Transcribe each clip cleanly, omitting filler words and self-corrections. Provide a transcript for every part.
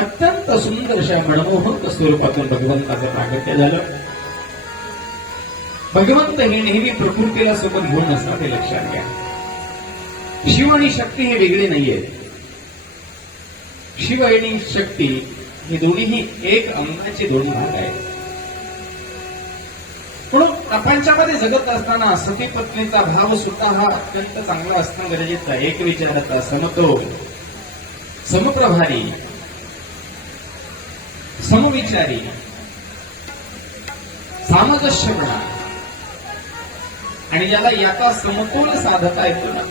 अत्यंत सुंदर अशा मनमोहक स्वरूपातून भगवंताचं प्रागट्य झालं. भगवंत हे नेहमी प्रकृतीला सोबत घेऊन असतात हे लक्षात घ्या. शिव आणि शक्ती हे वेगळे नाहीये. शिव आणि शक्ती हे दोन्हीही एक अंगाचे दोन भाग आहेत. म्हणून प्रपंचामध्ये जगत असताना सती पत्नीचा भाव सुद्धा हा अत्यंत चांगला असणं गरजेचं आहे. एक विचाराचा समतोल, समप्रभारी, समविचारी, सामंजस्यपणा आणि ज्याला याचा समतोल साधता येतो ना,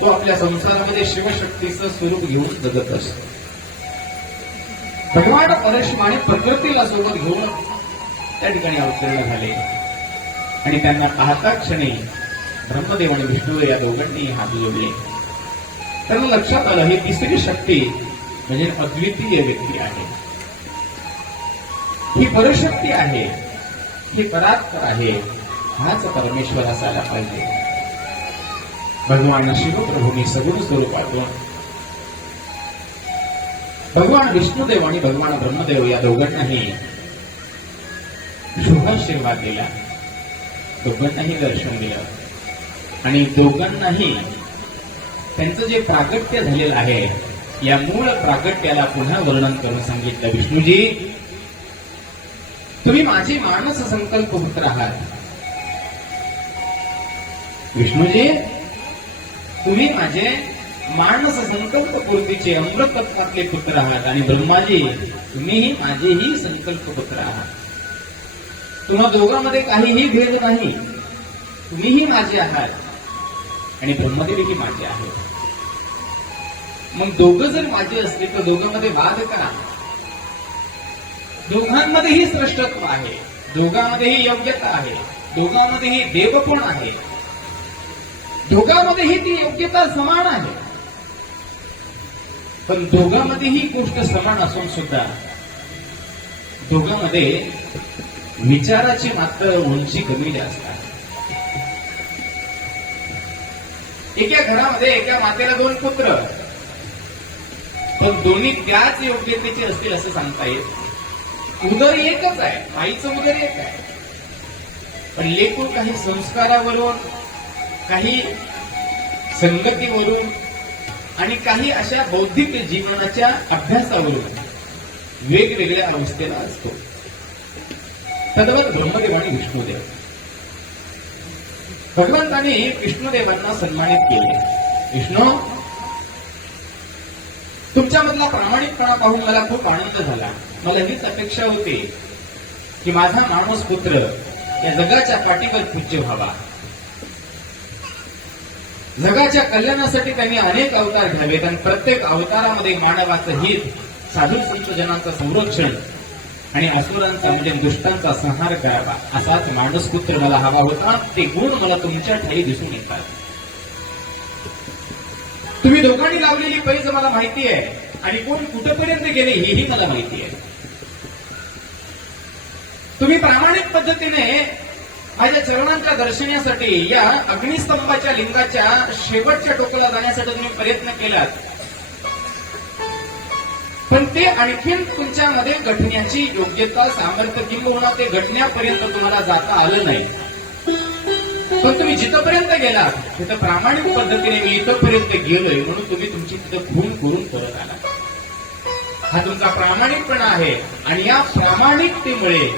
तो आपल्या संसारामध्ये शिवशक्तीचं स्वरूप घेऊन जगत असतो. भगवान परशुरामाने प्रकृतीला सोबत घेऊन त्या ठिकाणी अवतरण झाले आणि त्यांना पाहता क्षणी ब्रह्मदेव आणि विष्णू या दोघांनी हात जोडले. त्यांना लक्षात आलं ही तिसरी शक्ती म्हणजे अद्वितीय व्यक्ती आहे, ही परशक्ती आहे, ही परात्पर आहे, हाच परमेश्वर असायला पाहिजे. भगवान शिवप्रभूंनी सगुण स्वरूपातून भगवान विष्णुदेव आणि भगवान ब्रह्मदेव या दोघांनाही शुभाशीर्वाद दिला, दोघांनाही दर्शन दिलं आणि दोघांनाही त्यांचं जे प्रागट्य झालेलं आहे या मूळ प्रागट्याला पुन्हा वर्णन करून सांगितलं. विष्णूजी, तुम्ही माझे मानस संकल्प पुत्र आहात. विष्णूजी, तुम्ही माझे मानस संकल्प पूर्तीचे अमृत तत्वातले पुत्र आहात आणि ब्रह्माजी, तुम्हीही माझेही संकल्प पुत्र आहात. तुम्हा दोघांमध्ये काहीही भेद नाही. तुम्हीही माझे आहात आणि ब्रह्मदेवही माझे आहेत. मग दोघं जर माझे असले तर दोघांमध्ये वाद करा. दोघांमध्येही श्रेष्ठत्व आहे, दोघांमध्येही योग्यता आहे, दोघांमध्येही देवपण आहे, दोघांमध्येही ती योग्यता समान आहे. पण दोघांमध्येही गोष्ट समान असून सुद्धा दोघांमध्ये विचाराची मात्र उंची कमी जास्त आहे. एका घरामध्ये एका मातेला दोन पुत्र, पण दोन्ही त्याच योग्यतेचे असतील असं सांगता येत. उदर एकच आहे, आईचं उदर एक आहे, पण लेकरू काही संस्कारावरून, काही संगतीवरून आणि काही अशा बौद्धिक जीवनाच्या अभ्यासावरून वेगवेगळ्या अवस्थेला असतो. तद्वत ब्रह्मदेव आणि विष्णुदेव. भगवंताने विष्णुदेवांना सन्मानित केले. विष्णू, तुमच्यामधला प्रामाणिकपणा पाहून मला खूप आनंद झाला. मला हीच अपेक्षा होती की माझा माणूस पुत्र या जगाच्या पाठीवर पूज्य व्हावा. जगाच्या कल्याणासाठी त्यांनी अनेक अवतार घ्यावेत आणि प्रत्येक अवतारामध्ये मानवाचं हित, साधू संत जनांचं संरक्षण आणि असुरांचा म्हणजे दुष्टांचा संहार करावा असाच माणूस पुत्र मला हवा होता. ते गुण मला तुमच्या ठाई दिसून येतात. तुम्ही दोघांनी लावलेली पैज मला माहिती आहे आणि कोण कुठपर्यंत गेले हेही मला माहिती आहे. तुम्ही प्रामाणिक पद्धतीने माझ्या चरणांच्या दर्शनासाठी या अग्निस्तंभाच्या लिंगाच्या शेवटच्या टोकाला जाण्यासाठी तुम्ही प्रयत्न केलात, पण ते आणखीन तुमच्यामध्ये घटण्याची योग्यता, सामर्थ्य किंवा ते घटण्यापर्यंत तुम्हाला जाता आलं नाही. पण तुम्ही जिथपर्यंत गेलात तिथं प्रामाणिक पद्धतीने मी इथपर्यंत गेलोय म्हणून तुम्ही तुमची तिथं खून करून परत आला. हा तुमचा प्रामाणिकपणा आहे आणि या प्रामाणिकतेमुळे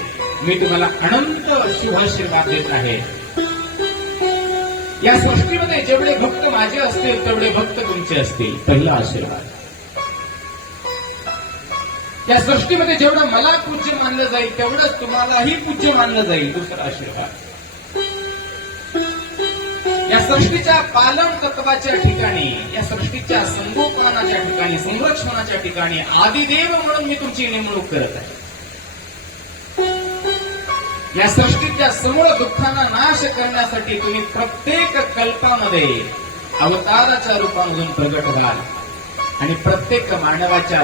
मी तुम्हाला अनंत शुभाशीर्वाद देत आहे. या सृष्टीमध्ये जेवढे भक्त माझे असतील तेवढे भक्त तुमचे असतील. पहिला आशीर्वाद. या सृष्टीमध्ये जेवढं मला पूज्य मानलं जाईल तेवढंच तुम्हालाही पूज्य मानलं जाईल. दुसरा आशीर्वाद. या सृष्टीच्या पालन तत्वाच्या ठिकाणी, या सृष्टीच्या संगोपनाच्या ठिकाणी, संरक्षणाच्या ठिकाणी आदिदेव म्हणून मी तुमची नेमणूक करत आहे. या सृष्टीच्या समूळ दुःखांना नाश करण्यासाठी तुम्ही प्रत्येक कल्पामध्ये अवताराच्या रूपामधून प्रगट व्हाल आणि प्रत्येक मानवाच्या,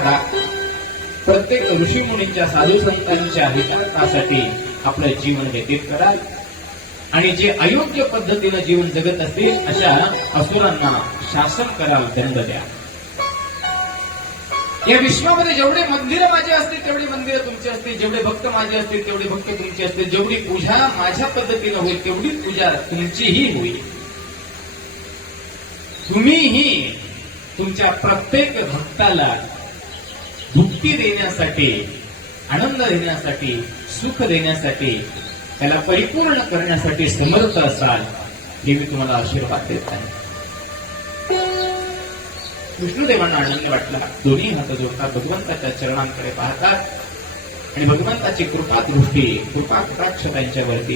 प्रत्येक ऋषीमुनींच्या, साधू संतांच्या हितासाठी आपलं जीवन व्यतीत कराल आणि जे अयोग्य पद्धतीनं जीवन जगत असतील अशा असुरांना शासन कराल, दंड द्या. या विश्वामध्ये जेवढे मंदिरं माझे असतील तेवढी मंदिरं तुमची असतील, जेवढे भक्त माझे असतील तेवढे भक्त तुमचे असतील, जेवढी पूजा माझ्या पद्धतीनं होईल तेवढी पूजा तुमचीही होईल. तुम्हीही तुमच्या प्रत्येक भक्ताला मुक्ती देण्यासाठी, आनंद देण्यासाठी, सुख देण्यासाठी, त्याला परिपूर्ण करण्यासाठी समर्थ असाल हे मी तुम्हाला आशीर्वाद देत आहे. विष्णुदेवांना आनंद वाटला. दोन्ही हात जोडतात, भगवंताच्या चरणांकडे पाहतात आणि भगवंताची कृपा दृष्टी, कृपा कटाक्ष त्यांच्यावरती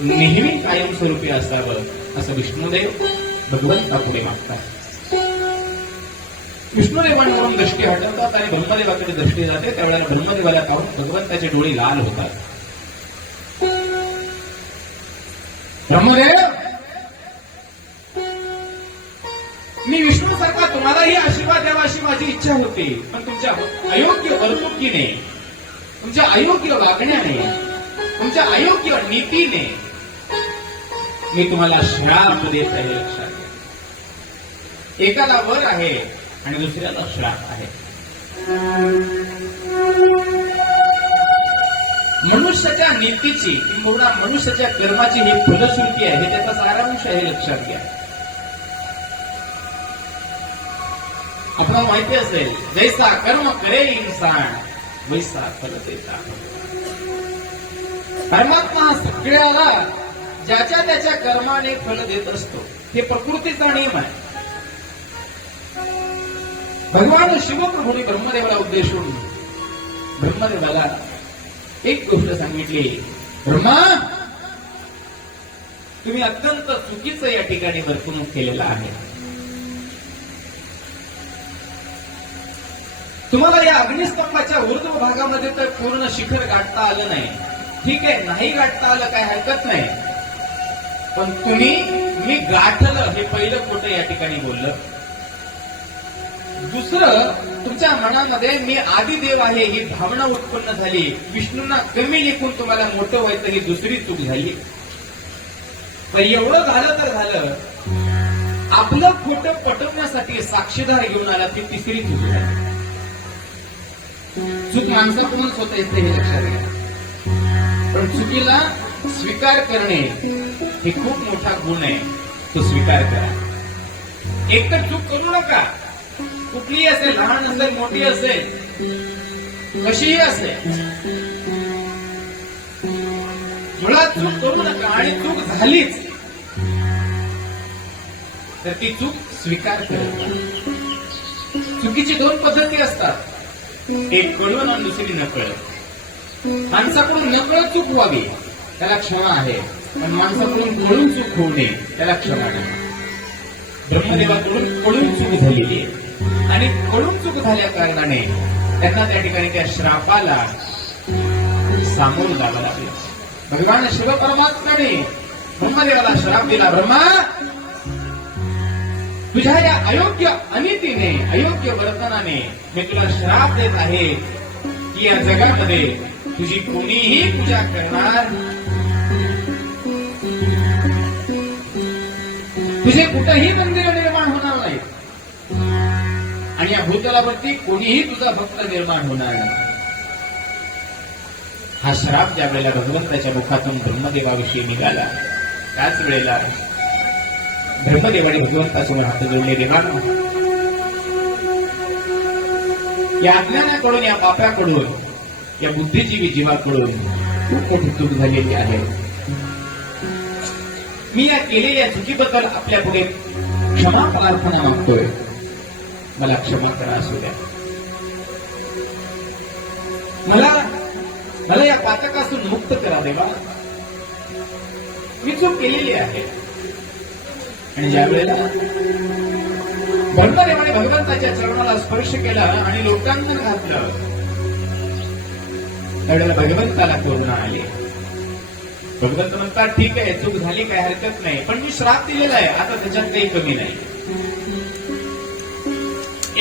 नेहमी कायमस्वरूपी असावं असं विष्णुदेव भगवंतापुढे मागतात. विष्णुदेवांवरून दृष्टी हटवतात आणि ब्रह्मदेवाकडे दृष्टी जाते. त्यावेळेला ब्रह्मदेवाला पाहून भगवंताचे डोळे लाल होतात. ब्रह्मदेव, मी विष्णूसारखा तुम्हालाही आशीर्वाद द्यावा अशी माझी इच्छा होती, पण तुमच्या अयोग्य वर्तुकीने, तुमच्या अयोग्य वागण्याने, तुमच्या अयोग्य नीतीने मी तुम्हाला श्राप देत आहे. लक्षात घ्या. एकाला वर आहे आणि दुसऱ्याला श्राप आहे. मनुष्याच्या नीतीची किंवा मनुष्याच्या कर्माची ही फलश्रुती आहे, हे त्याचा सारांश आहे. लक्षात घ्या. आपल्याला माहिती असेल, जैसा कर्म करे इंसान वैसा फल देता. परमात्मा सगळ्याला ज्याच्या त्याच्या कर्माने फल देत असतो. हे प्रकृतीचा नियम आहे. भगवान शिवप्रभूंनी ब्रह्मदेवाला उद्देशून ब्रह्मदेवाला एक गोष्ट सांगितली. ब्रह्मा, तुम्ही अत्यंत चुकीचं या ठिकाणी वर्तणूक केलेलं आहे. तुम्हाला या अग्निस्तंभाच्या ऊर्ध्व भागामध्ये तर पूर्ण शिखर गाठता आलं नाही. ठीक आहे, नाही गाठता आलं, काय हरकत नाही. पण तुम्ही मी गाठलं हे पहिलं खोटं या ठिकाणी बोललं. दुसरं, तुमच्या मनामध्ये मी आदिदेव आहे ही भावना उत्पन्न झाली. विष्णूंना कमी लेखून तुम्हाला मोठं व्हायचं ही दुसरी चूक झाली. पण एवढं झालं तर झालं, आपलं खोटं पटवण्यासाठी साक्षीदार घेऊन आला ती तिसरी चूक झाली. चूक माणसाकडूनच होता येते हे लक्षात घ्या. पण चुकीला स्वीकार करणे हे खूप मोठा गुण आहे. तो स्वीकार करा. एक तर चूक करू नका. कुठलीही असेल, लहान असेल, मोठी असेल, कशीही असेल, मुळात चूक करू नका. आणि चूक झालीच तर ती चूक स्वीकार करा. चुकीची दोन पद्धती असतात, एक कळून आणि दुसरी नकळत. माणसाकडून नकळत चूक व्हावी त्याला क्षमा आहे, पण माणसाकडून कळून चूक होऊ नये त्याला क्षमा नाही. ब्रह्मदेवाकडून कळून चूक झालेली आहे आणि कळून चूक झाल्या कारणाने त्यांना त्या ठिकाणी त्या श्रापाला सामोरं जावं लागलं. भगवान शिव परमात्म्याने ब्रह्मदेवाला श्राप दिला. ब्रह्मा, तुझ्या या अयोग्य अनितीने, अयोग्य वर्तनाने मी तुला श्राप देत आहे की या जगामध्ये तुझी कोणीही पूजा करणार, तुझे कुठेही मंदिर निर्माण होणार नाही आणि या भूतलावरती कोणीही तुझा भक्त निर्माण होणार नाही. हा श्राप ज्या वेळेला भगवंताच्या मुखातून ब्रह्मदेवाविषयी निघाला त्याच वेळेला ब्रह्मदेवाने भगवंतासमोर हात जोडले. देवांनो, या अज्ञानाकडून, या पापाकडून, या बुद्धिजीवी जीवाकडून खूप मोठी चूक झालेली आहे. मी या केलेल्या चुकीबद्दल आपल्या पुढे क्षमा प्रार्थना मागतोय. मला क्षमा करा असू द्या. मला या पातकापासून मुक्त करा देवा. मी चूक केलेली आहे. आणि ज्या वेळेला ब्रह्मदेवाने भगवंताच्या चरणाला स्पर्श केला आणि लोकांना घातलं, त्यावेळेला भगवंताला करुणा आली. भगवंत म्हणतात, ठीक आहे, चूक झाली, काय हरकत नाही, पण मी श्राप दिलेला आहे, आता त्याच्यात काही कमी नाही.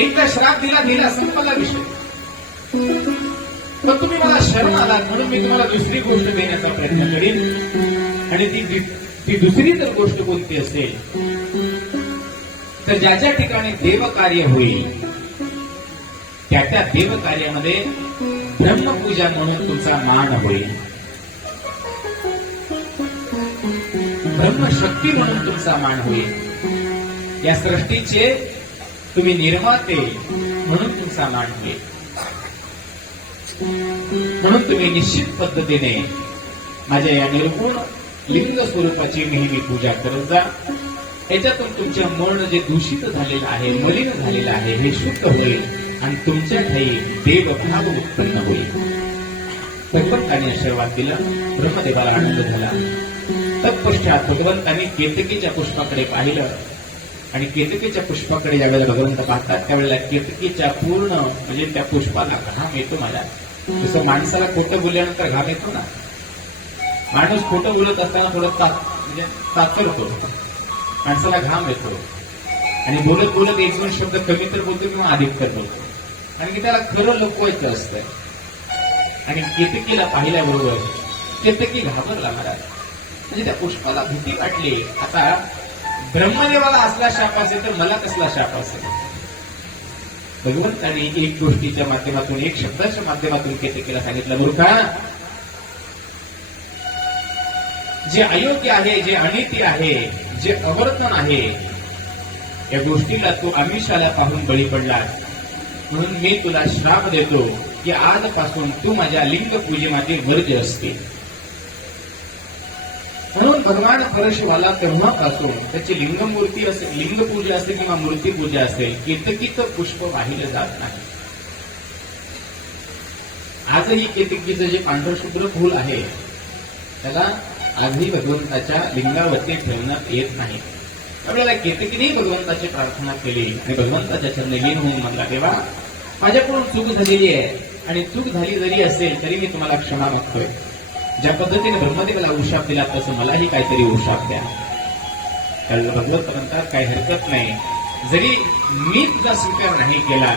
एकदा श्राप दिला संपला विषय. पण तुम्ही मला शरण आलात म्हणून मी तुम्हाला दुसरी गोष्ट देण्याचा प्रयत्न करीन. आणि ती दुसरी जर गोष्ट कोणती असेल तर ज्या ठिकाणी देवकार्य होईल त्या देवकार्यामध्ये ब्रह्मपूजा म्हणून तुमचा मान होईल. ब्रह्मशक्ती म्हणून तुमचा मान होईल. या सृष्टीचे तुम्ही निर्माते म्हणून तुमचा मान होईल. म्हणून तुम्ही निश्चित पद्धतीने माझ्या या निर्गुण लिंग स्वरूपाची नेहमी पूजा करत जा. याच्यातून तुमच्या मन जे दूषित झालेलं आहे, मलिन झालेलं आहे, हे शुद्ध होईल आणि तुमच्या ठाई देवभाव उत्पन्न होईल. भगवंताने आशीर्वाद दिला. ब्रह्मदेवाला आनंद झाला. तत्पश्चात भगवंताने केतकीच्या पुष्पाकडे पाहिलं आणि केतकीच्या पुष्पाकडे ज्यावेळेला भगवंत पाहतात त्यावेळेला केतकीच्या पूर्ण म्हणजे त्या पुष्पाला घाम येतो. मला जसं माणसाला खोटं बोलल्यानंतर घाम येतो ना, माणूस खोटं बोलत असताना थोडं म्हणजे तातरतो, माणसाला घाम येतो आणि बोलत बोलत एक दोन शब्द कमी तर बोलतो किंवा अधिक तर बोलतो आणि त्याला खरं लपवायचं असतं. आणि केतकीला पाहिल्याबरोबर केतकी घाबरला महाराज. म्हणजे त्या पुष्पाला भीती वाटली. आता ब्रह्मदेवाला असला शाप असेल तर मला कसला शाप असेल. भगवंतांनी एक गोष्टीच्या माध्यमातून, एक शब्दाच्या माध्यमातून केतकीला सांगितलं, मूर्खा, जे अयोग्य आहे, जे अनिती आहे, जे अवर्तन आहे, या गोष्टीला तू आमिषाला पाहून बळी पडलास. म्हणून मी तुला श्राप देतो की आजपासून तू माझ्या लिंग पूजेमध्ये वर्ज्य असते. म्हणून भगवान परशुरामाला तेव्हापासून त्याची लिंगमूर्ती असेल, लिंगपूजा असेल किंवा मूर्तीपूजा असेल, केतकीचं पुष्प वाहिलं जात नाही. आजही केतकीचं जे पांढरशुभ्र फूल आहे त्याला आजही भगवंताच्या लिंगावरती ठेवण्यात येत नाही. त्यावेळेला केतकीने भगवंताची प्रार्थना केली आणि भगवंताच्या चरणी लीन होऊन म्हटला, देवा, माझ्याकडून चूक झालेली आहे आणि चूक झाली जरी असेल तरी मी तुम्हाला क्षमा मागतोय. ज्या पद्धतीने ब्रह्मदेवाला उशाप दिला तसं मलाही काहीतरी उशाप द्या. त्याला भगवंत म्हणतात, काही हरकत नाही, जरी मी तुझा स्वीकार नाही केला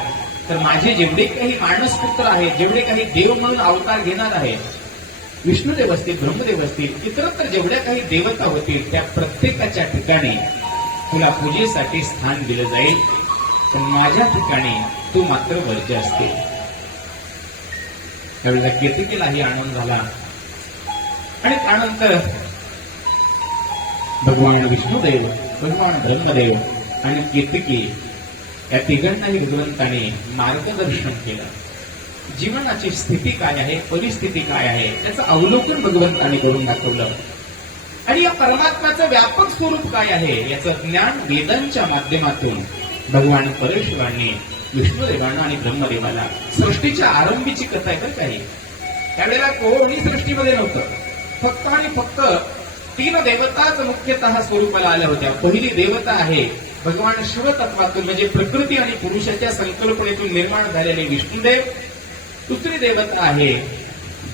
तर माझे जेवढे काही मानसपुत्र आहेत, जेवढे काही देव म्हणून अवतार घेणार आहेत, विष्णुदेव असतील, ब्रह्मदेव असतील, इतरत्र जेवढ्या काही देवता होतील, त्या प्रत्येकाच्या ठिकाणी तुला पूजेसाठी स्थान दिलं जाईल. पण माझ्या ठिकाणी तू मात्र वर्ज्य असते. त्यावेळेला केतकीलाही आनंद झाला. आणि त्यानंतर भगवान विष्णुदेव, भगवान ब्रह्मदेव आणि केतकी या तिघांनाही भगवंताने मार्गदर्शन केलं. जीवनाची स्थिती काय आहे, परिस्थिती काय आहे, त्याचं अवलोकन भगवंताने करून दाखवलं. आणि या परमात्म्याचं व्यापक स्वरूप काय आहे याचं ज्ञान वेदांच्या माध्यमातून भगवान परशुरामांनी विष्णुदेवांना आणि ब्रह्मदेवाला, सृष्टीच्या आरंभीची कथा आहे तर काही, त्यावेळेला कोणी सृष्टीमध्ये नव्हतं. फक्त आणि फक्त 3 देवताच मुख्यतः स्वरूपाला आल्या होत्या. पहिली देवता आहे भगवान शिवतत्वातून म्हणजे प्रकृती आणि पुरुषाच्या संकल्पनेतून निर्माण झालेले विष्णुदेव. दुसरी देवता आहे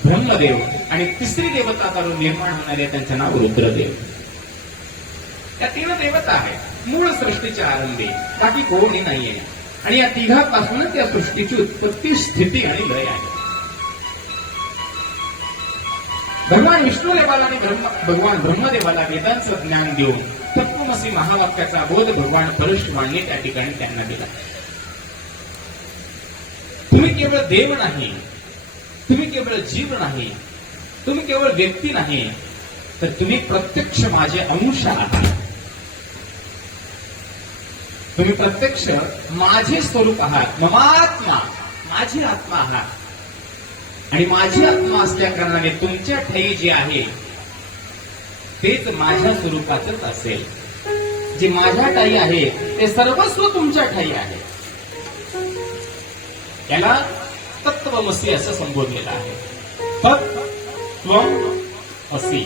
ब्रह्मदेव आणि तिसरी देवता करून निर्माण होणारे त्यांचं नाव रुद्रदेव. या 3 देवता आहेत मूळ सृष्टीच्या आरंभी, बाकी कोणी नाहीये. आणि या तिघापासूनच या सृष्टीची उत्पत्ती, स्थिती आणि लय आहे. भगवान विष्णुदेवाला आणि भगवान ब्रह्मदेवाला वेदांचं ज्ञान देऊन तत्वमसी महावाक्याचा बोध भगवान परशुरामांनी त्या ठिकाणी त्यांना दिला. तुम्ही केवळ देव नाही, तुम्ही केवळ जीव नाही, तुम्ही केवळ व्यक्ती नाही, तर तुम्ही प्रत्यक्ष माझे अंश आहात. तुम्ही प्रत्यक्ष माझे स्वरूप आहात, ममात्मा, माझी आत्मा आहात. आणि माझी आत्मा असल्या कारणाने तुमच्या ठाई जे आहे तेच माझ्या स्वरूपाचंच असेल. जे माझ्या ठाई आहे ते सर्वस्व तुमच्या ठाई आहे. याला तत्वमसी असं संबोधलेलं आहे. तत्त्वम् असि,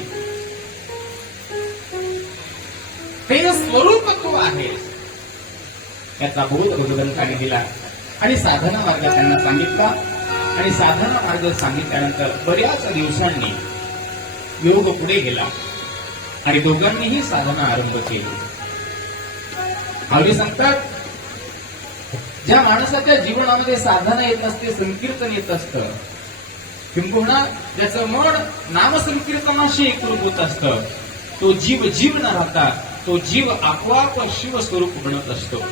ते स्वरूप तू आहेस याचा बोध भगवंताने दिला आणि साधना मार्ग त्यांना सांगितला. आणि साधना मार्ग सांगितल्यानंतर बऱ्याच दिवसांनी योग पुढे गेला आणि दोघांनीही साधना आरंभ केली. माऊली सांगतात, ज्या माणसाच्या जीवनामध्ये साधना येत नसते, संकीर्तन येत असतं, किंबहुना ज्याचं मन नामसंकीर्तनाशी एकरूप असतं, तो जीव जीव न राहता तो जीव आपोआप शिवस्वरूप बनत असतो.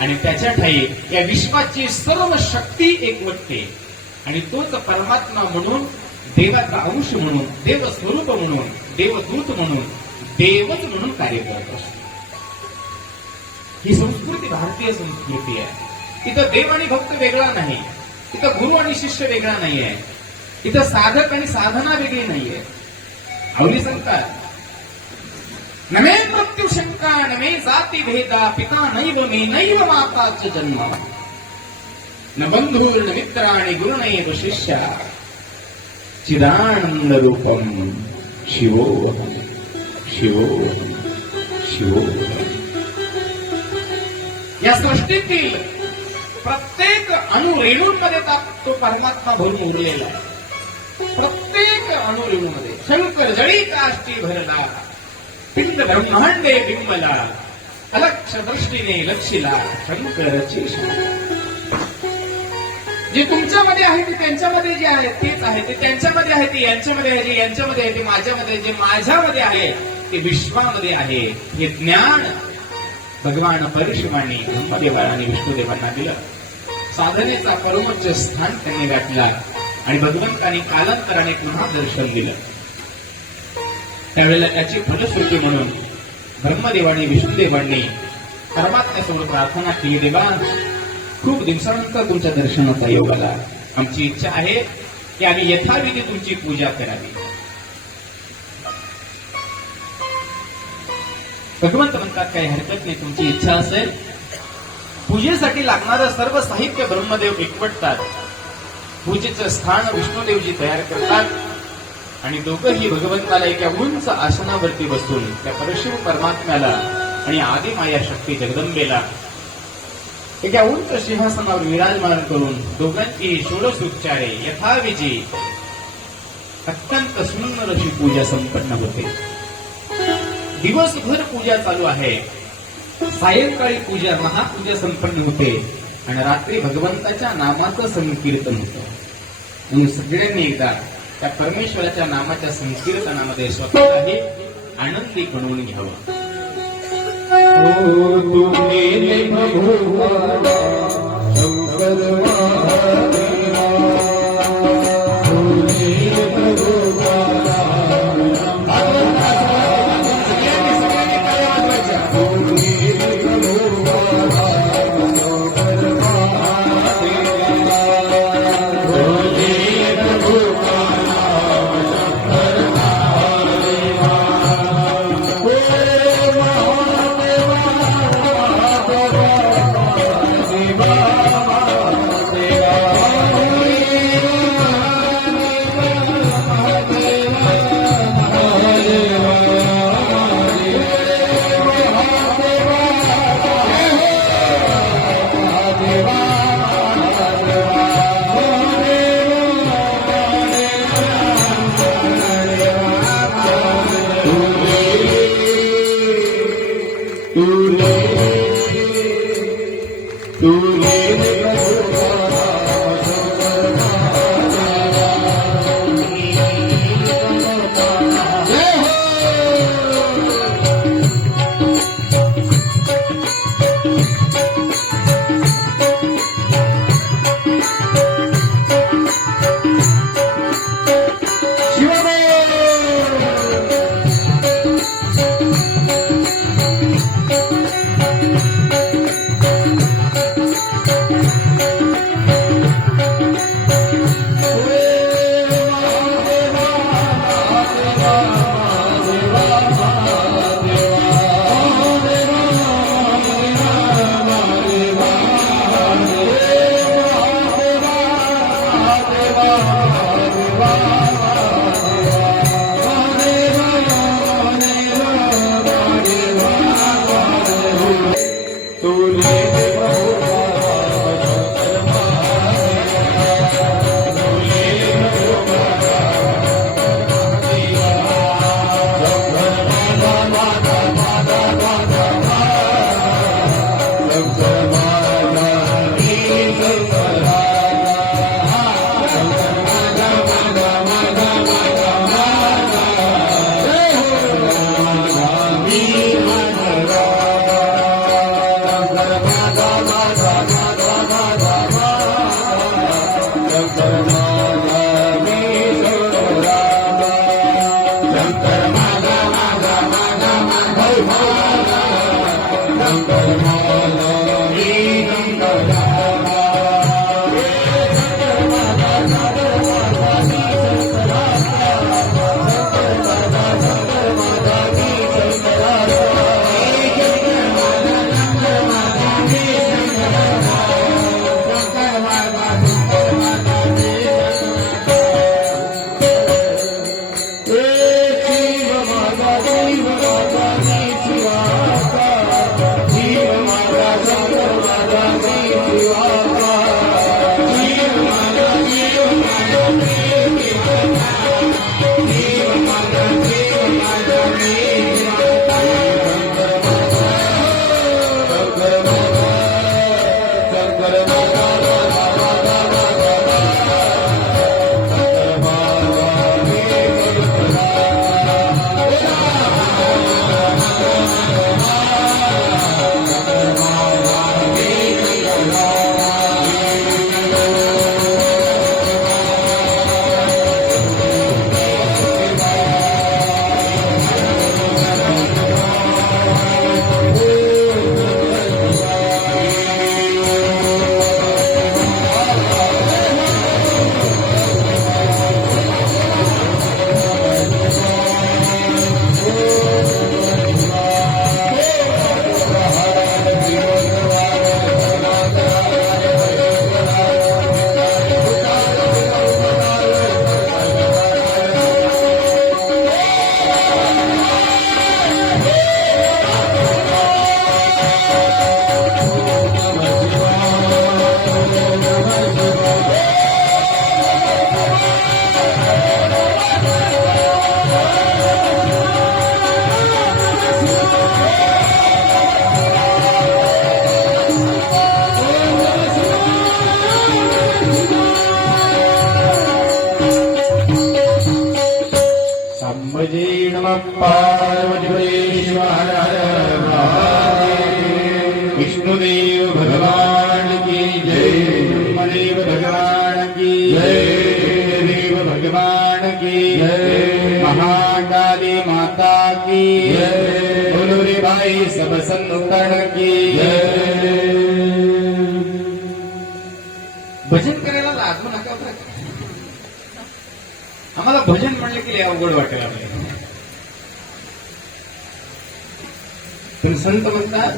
आणि त्याच्या ठाई या विश्वाची सर्व शक्ती एकवटते आणि तोच परमात्मा म्हणून, देवाचा अंश म्हणून, देवस्वरूप म्हणून, देवदूत म्हणून, देवच म्हणून कार्य करत असतो. ही संस्कृती भारतीय संस्कृती आहे. इथं देव आणि भक्त वेगळा नाही, इथं गुरु आणि शिष्य वेगळा नाहीये, इथं साधक आणि साधना वेगळी नाहीये. माऊली सांगतात, नमे मृत्यू शंका नमे जाती भेदा पिता नैव मे नैव माताच जन्म न बंधुर्न मित्राणि गुरुनैव शिष्या चिदानंद रूपम शिवोहम शिवोहम शिवोहम. या सृष्टीतील प्रत्येक अणुरेणूंमध्ये तो परमात्मा भरून उरलेला आहे. प्रत्येक अणुरेणूमध्ये शंकर जळी काष्टी भरला, पिंड ब्रह्मांडे बिंबला, अलक्ष दृष्टीने लक्षिला शंकरची शंका. जे तुमच्यामध्ये आहे ते त्यांच्यामध्ये जे आहे तेच आहे, ते त्यांच्यामध्ये आहे ते यांच्यामध्ये आहे, जे यांच्यामध्ये आहे ते माझ्यामध्ये, जे माझ्यामध्ये आहे ते विश्वामध्ये आहे. हे ज्ञान भगवान परशुरामांनी ब्रह्मदेवाला आणि विष्णुदेवांना दिलं. साधनेचा परमोच्च स्थान त्यांनी गाठला आणि भगवंतांनी कालांतराने पुन्हा दर्शन दिलं. त्यावेळेला त्याची फलश्रुती म्हणून ब्रह्मदेवाने विष्णुदेवांनी परमात्म्यासमोर प्रार्थना केली, देवा खूप दिवसानंतर तुमच्या दर्शनाचा योग आला, आमची इच्छा आहे की आम्ही यथाविधी तुमची पूजा करावी. भगवंत म्हणतात, काही हरकत नाही, तुमची इच्छा असेल. पूजेसाठी लागणारं सर्व साहित्य ब्रह्मदेव एकवटतात, पूजेचं स्थान विष्णुदेवजी तयार करतात आणि दोघंही भगवंताला एका उंच आसनावरती बसून त्या परशिव परमात्म्याला आणि आदिमाया शक्ती जगदंबेला एका उंच सिंहासनावर विराजमान करून दोघांची षोडशोपचारे यथाविधी अत्यंत सुंदर अशी पूजा संपन्न होते. दिवसभर पूजा चालू आहे, सायंकाळी पूजा महापूजा संपन्न होते आणि रात्री भगवंताच्या नामाचं संकीर्तन होतं. म्हणून सगळ्यांनी एकदा त्या परमेश्वराच्या नामाच्या संकीर्तनामध्ये स्वतःही आनंदी बनवून घ्यावं. माई सब संतन की जय. भजन करायला लागू नका बरं का. आम्हाला भजन म्हणले की लय अवघड वाटेल आपल्याला. पण संत म्हणतात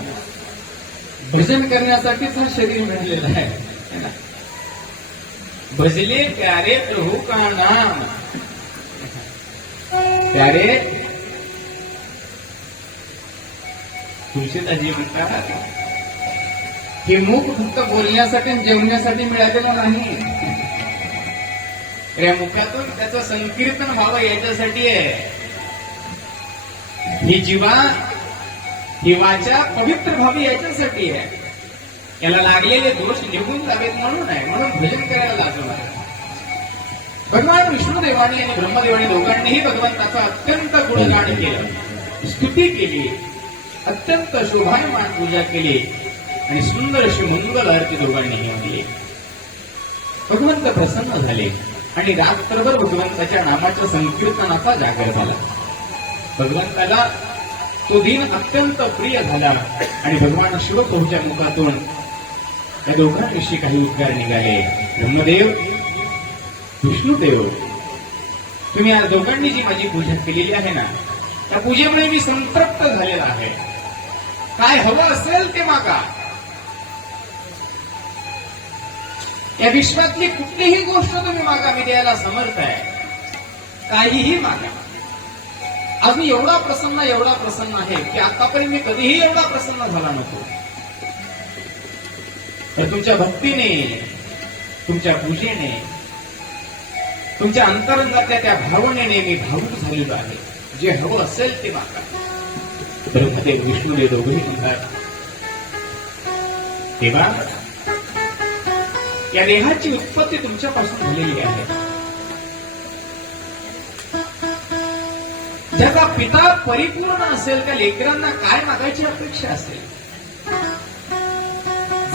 भजन करण्यासाठीच हे शरीर मिळालेलं आहे है ना. भजले प्यारे प्रभु का नाम. प्यारे तुळशीदासजी म्हणतात हे मुख फक्त बोलण्यासाठी आणि जेवण्यासाठी मिळालेलं नाही. या मुखातून त्याचं संकीर्तन व्हावं याच्यासाठी आहे. ही जीवा ही वाचा पवित्र व्हावी याच्यासाठी आहे. याला लागलेले दोष निघून जावेत म्हणून आहे. म्हणून भजन करायला लागलं आहे. भगवान विष्णुदेवाने आणि ब्रह्मदेवाने दोघांनीही भगवंताचा अत्यंत गुणगान केलं, स्तुती केली, अत्यंत शोभायमान पूजा केली आणि सुंदर अशी मंगल आरती दोघांनीही आणली. भगवंत प्रसन्न झाले आणि रात्रभर भगवंताच्या नामाच्या संकीर्तनाचा जागर झाला. भगवंताला तो दिन अत्यंत प्रिय झाला आणि भगवान शिवप्रभूच्या मुखातून या दोघांविषयी काही उद्गार निघाले. ब्रह्मदेव, विष्णुदेव, तुम्ही या दोघांनी जी माझी पूजा केलेली आहे ना, त्या पूजेमुळे मी संतृप्त झालेला आहे. काय हवं असेल ते मागा. या विश्वातली कुठलीही गोष्ट तुम्ही मागा, मी द्यायला समर्थ आहे. काहीही मागा. आज मी एवढा प्रसन्न आहे की आतापर्यंत मी कधीही एवढा प्रसन्न झाला नको. तर तुमच्या भक्तीने, तुमच्या पूजेने, तुमच्या अंतरंगातल्या त्या भावनेने मी भावूक झालेलो आहे. जे हवं असेल ते मागा. ब्रह्मदेव विष्णुदेव दोघेही म्हणतात तेव्हा या देहाची उत्पत्ती तुमच्यापासून झालेली आहे. ज्याचा पिता परिपूर्ण असेल त्या लेकरांना काय मागायची अपेक्षा असेल.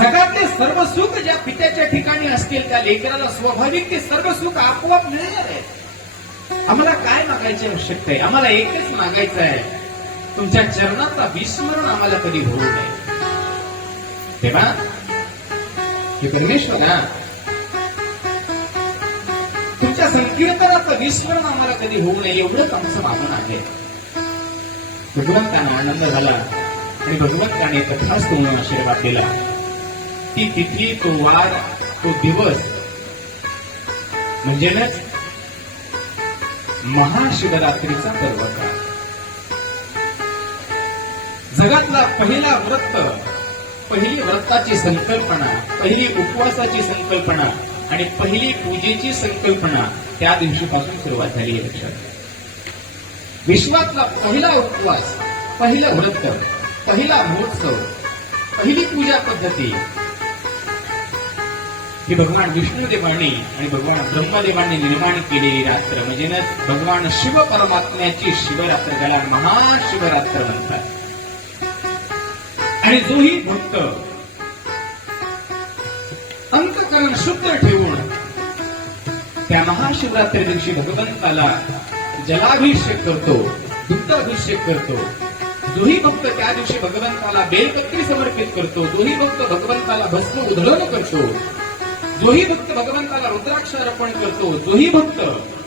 जगातले सर्व सुख ज्या पित्याच्या ठिकाणी असतील त्या लेकराला स्वाभाविक ते सर्व सुख आपोआप मिळणार आहे. आम्हाला काय मागायची आवश्यकता आहे. आम्हाला एकच मागायचं आहे, तुमच्या चरणाचा विस्मरण आम्हाला कधी होऊ नये. तेव्हा हे परमेश्वरा, तुमच्या संकीर्तनाचं विस्मरण आम्हाला कधी होऊ नये एवढंच आमचं मागणं आहे. भगवंताने आनंद झाला आणि भगवंताने तथास्तु म्हणून आशीर्वाद दिला. ती तिथी, तो वार, तो दिवस म्हणजेच महाशिवरात्रीचा पर्व काळ. जगातला पहिला व्रत, पहिली व्रताची संकल्पना, पहिली उपवासाची संकल्पना आणि पहिली पूजेची संकल्पना त्या दिवशीपासून सुरुवात झाली आहे. लक्षात. विश्वातला पहिला उपवास, पहिलं व्रत, पहिला महोत्सव, पहिली पूजा पद्धती ही भगवान विष्णुदेवांनी आणि भगवान ब्रह्मदेवांनी निर्माण केलेली रात्र म्हणजे भगवान शिव परमात्म्याची शिवरात्र, ज्याला महाशिवरात्र म्हणतात. आणि जोही भक्त अंतःकरण शुद्ध ठेवून त्या महाशिवरात्री दिवशी भगवंताला जलाभिषेक करतो, दुग्धाभिषेक करतो. जोही भक्त त्या दिवशी भगवंताला बेलपत्री समर्पित करतो, जोही भक्त भगवंताला भस्म उधळण करतो, जोही भक्त भगवंताला रुद्राक्ष अर्पण करतो, जोही भक्त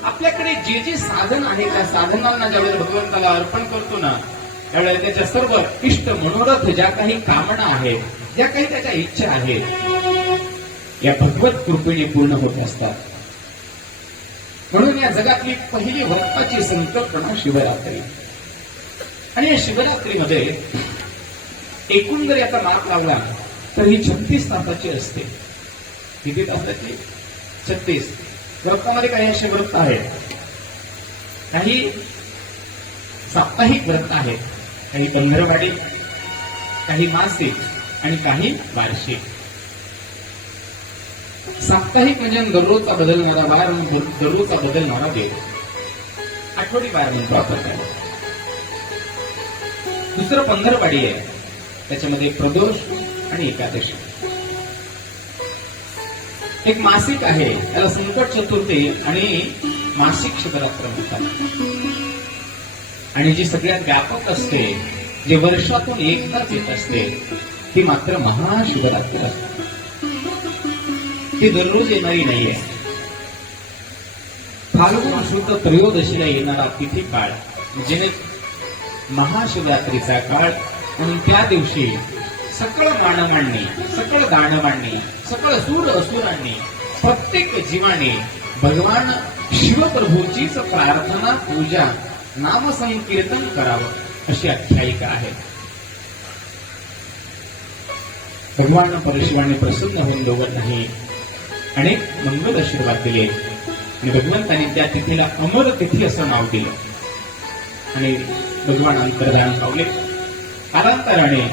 आपल्याकडे जे जे साधन आहे त्या साधनांना ज्यावेळेला भगवंताला अर्पण करतो ना, त्यावेळेला त्याच्या सर्व इष्ट मनोरथ, ज्या काही कामना आहेत, ज्या काही त्याच्या इच्छा आहेत, या भगवत कृपेने पूर्ण होत असतात. म्हणून या जगातली पहिली व्रताची संकल्पना शिवरात्री. आणि या शिवरात्रीमध्ये एकूण जर याचा माप लावला तर ही 36 तासाची असते. किती तासाची? 36. व्रतामध्ये काही असे व्रत आहेत, काही साप्ताहिक व्रत आहेत, काही पंधरवाडी, काही मासिक आणि काही वार्षिक. साप्ताहिक म्हणजे दररोजचा बदलणारा वार, दररोजचा बदलणारा वेळ, आठवडी वार म्हणतो आपण त्याला. दुसरं पंधरवाडी आहे, त्याच्यामध्ये प्रदोष आणि एकादशी. एक मासिक आहे, त्याला संकट चतुर्थी आणि मासिक शिवरात्र म्हणतात. आणि जी सगळ्यात व्यापक असते जे वर्षातून एकदाच येत असते ती मात्र महाशिवरात्री असते. ती दररोज येणारी नाहीये. फाल्गुन शुद्ध त्रयोदशीला येणारा तिथी काळ म्हणजे महाशिवरात्रीचा काळ. म्हणून त्या दिवशी सकळ मानवांनी, सकळ दानवांनी, सकळ सूर असुरांनी, प्रत्येक जीवाने भगवान शिवप्रभूचीच प्रार्थना, पूजा, नामसंकीर्तन करावं अशी आख्यायिका आहे. भगवान परशिवाने प्रसन्न होऊन दोघांनाही अनेक मंगल आशीर्वाद दिले आणि भगवंतांनी त्या तिथीला अमर तिथी असं नाव दिलं आणि भगवान अंतर्धान पावले. कालांतराने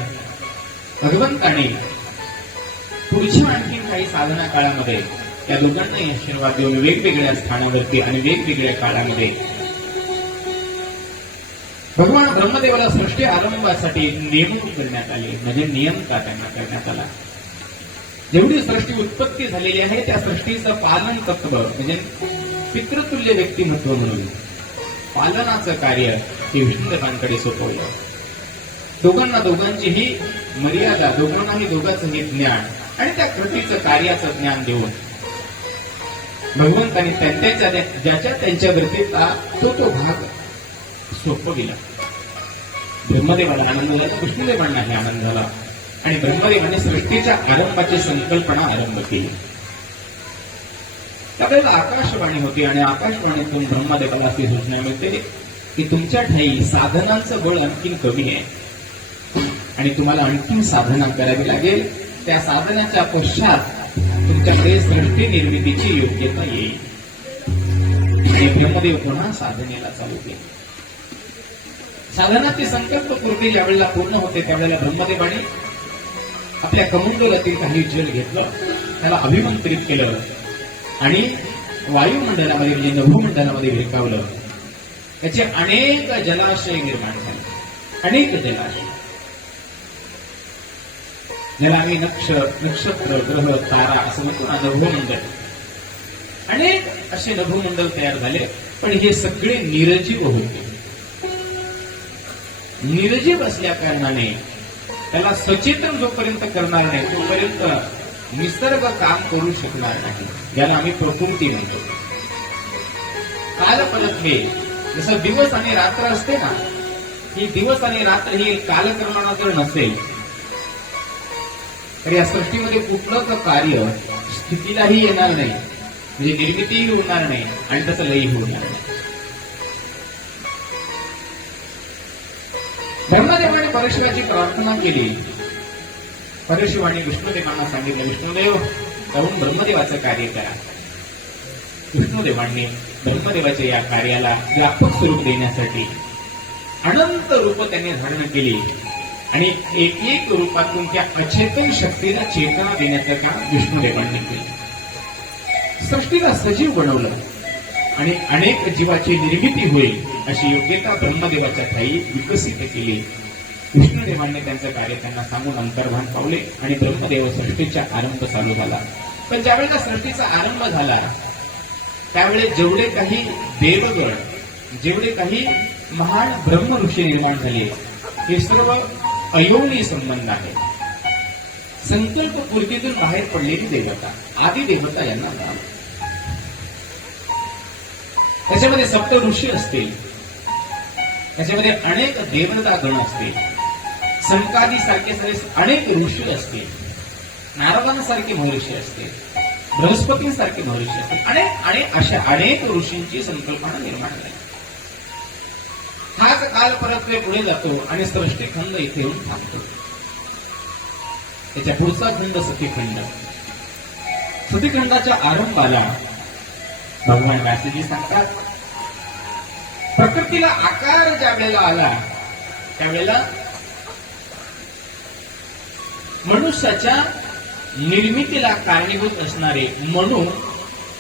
भगवंताने पुढच्या आणखी काही साधना काळामध्ये त्या दोघांनाही आशीर्वाद देऊन वेगवेगळ्या स्थानावरती आणि वेगवेगळ्या काळामध्ये भगवान ब्रह्मदेवाला सृष्टी आरंभासाठी नेमणूक करण्यात आली. म्हणजे नियमता त्यांना करण्यात आला. जेवढी सृष्टी उत्पत्ती झालेली आहे त्या सृष्टीचं पालन तत्व म्हणजे पितृतुल्य व्यक्तिमत्व म्हणून पालनाचं कार्य हे विष्णुदेवांकडे सोपवलं. दोघांचीही मर्यादा, दोघांनाही दोघांचंही ज्ञान आणि त्या कृतीचं कार्याचं ज्ञान देऊन भगवंतांनी ज्याच्या त्यांच्या वृत्तीचा तो भाग सोपविला. ब्रह्मदेवाला आनंद झाला, विष्णुदेवांनाही आनंद झाला आणि ब्रह्मदेवाने सृष्टीच्या आरंभाची संकल्पना आरंभ केली. त्यावेळेला आकाशवाणी होती आणि आकाशवाणीतून ब्रह्मदेवाला अशी सूचना मिळते की तुमच्या ठाई साधनांचं बळ आणखीन कमी आहे आणि तुम्हाला आणखीन साधना करावी लागेल. त्या साधनाच्या पश्चात तुमच्याकडे सृष्टी निर्मितीची योग्यता येईल. आणि ब्रह्मदेव पुन्हा साधनेला चालू केले. साधनाची संकल्पपूर्ती ज्यावेळेला पूर्ण होते त्यावेळेला ब्रह्मदेवाने आपल्या कमंडलातील काही जल घेतलं, त्याला अभिमंत्रित केलं आणि वायुमंडलामध्ये म्हणजे नभोमंडलामध्ये भिरकावलं. त्याचे अनेक जलाशय निर्माण झाले. अनेक जलाशय ज्याला आम्ही नक्षत्र, ग्रह, तारा असं म्हणतो ना, नभोमंडल. अनेक असे नभोमंडल तयार झाले. पण हे सगळे निर्जीव होते. निर्जीव असल्या कारणाने त्याला सचेतन जोपर्यंत करणार नाही तोपर्यंत निसर्ग काम करू शकणार नाही. ज्याला आम्ही प्रकृती म्हणतो. काल पलटले जसं दिवस आणि रात्र असते ना, ही दिवस आणि रात्र ही कालक्रमानं जर नसेल तर या सृष्टीमध्ये कुठलंच कार्य स्थितीलाही येणार नाही, म्हणजे निर्मितीही होणार नाही आणि त्याचं लयही होणार नाही. ब्रह्मदेवाने परशिवाची प्रार्थना केली. परशिवाने विष्णुदेवांना सांगितलं, विष्णुदेव जाऊन ब्रह्मदेवाचं कार्य करा. विष्णुदेवांनी ब्रह्मदेवाच्या या कार्याला व्यापक स्वरूप देण्यासाठी अनंत रूप त्यांनी धारण केली आणि एक एक रूपातून त्या अचेतन शक्तीला चेतना देण्याचं काम विष्णुदेवांनी केलं. सृष्टीला सजीव बनवलं आणि अनेक जीवाची निर्मिती होईल अशी योग्यता ब्रह्मदेवाच्या ठाई विकसित केली. विष्णुदेवांनी त्यांचं कार्य त्यांना सांगून अंतर्भान पावले आणि ब्रह्मदेव सृष्टीचा आरंभ चालू झाला. पण ज्यावेळेला सृष्टीचा आरंभ झाला त्यावेळेस जेवढे काही देवगण, जेवढे काही महान ब्रह्म ऋषी निर्माण झाले हे सर्व अयोनी संबंध आहे. संकल्पपूर्तीतून बाहेर पडलेली देवता, आदी देवता यांना नाव. त्याच्यामध्ये सप्त ऋषी असतील, त्याच्यामध्ये अनेक देवता गण असतील, संकादी सारखे अनेक ऋषी असतील, नारदांसारखे महर्षी असतील, बृहस्पतींसारखे महर्षी असतील, अनेक अशा अनेक ऋषींची संकल्पना निर्माण झाली. हाच काल परत पुढे जातो आणि सृष्टीखंड इथे येऊन थांबतो. त्याच्या पुढचा खंड सतीखंड. सतीखंडाच्या आरंभाला भगवान व्यासजी सांगतात, प्रकृतीला आकार ज्या वेळेला आला त्यावेळेला मनुष्याच्या निर्मितीला कारणीभूत असणारे मनु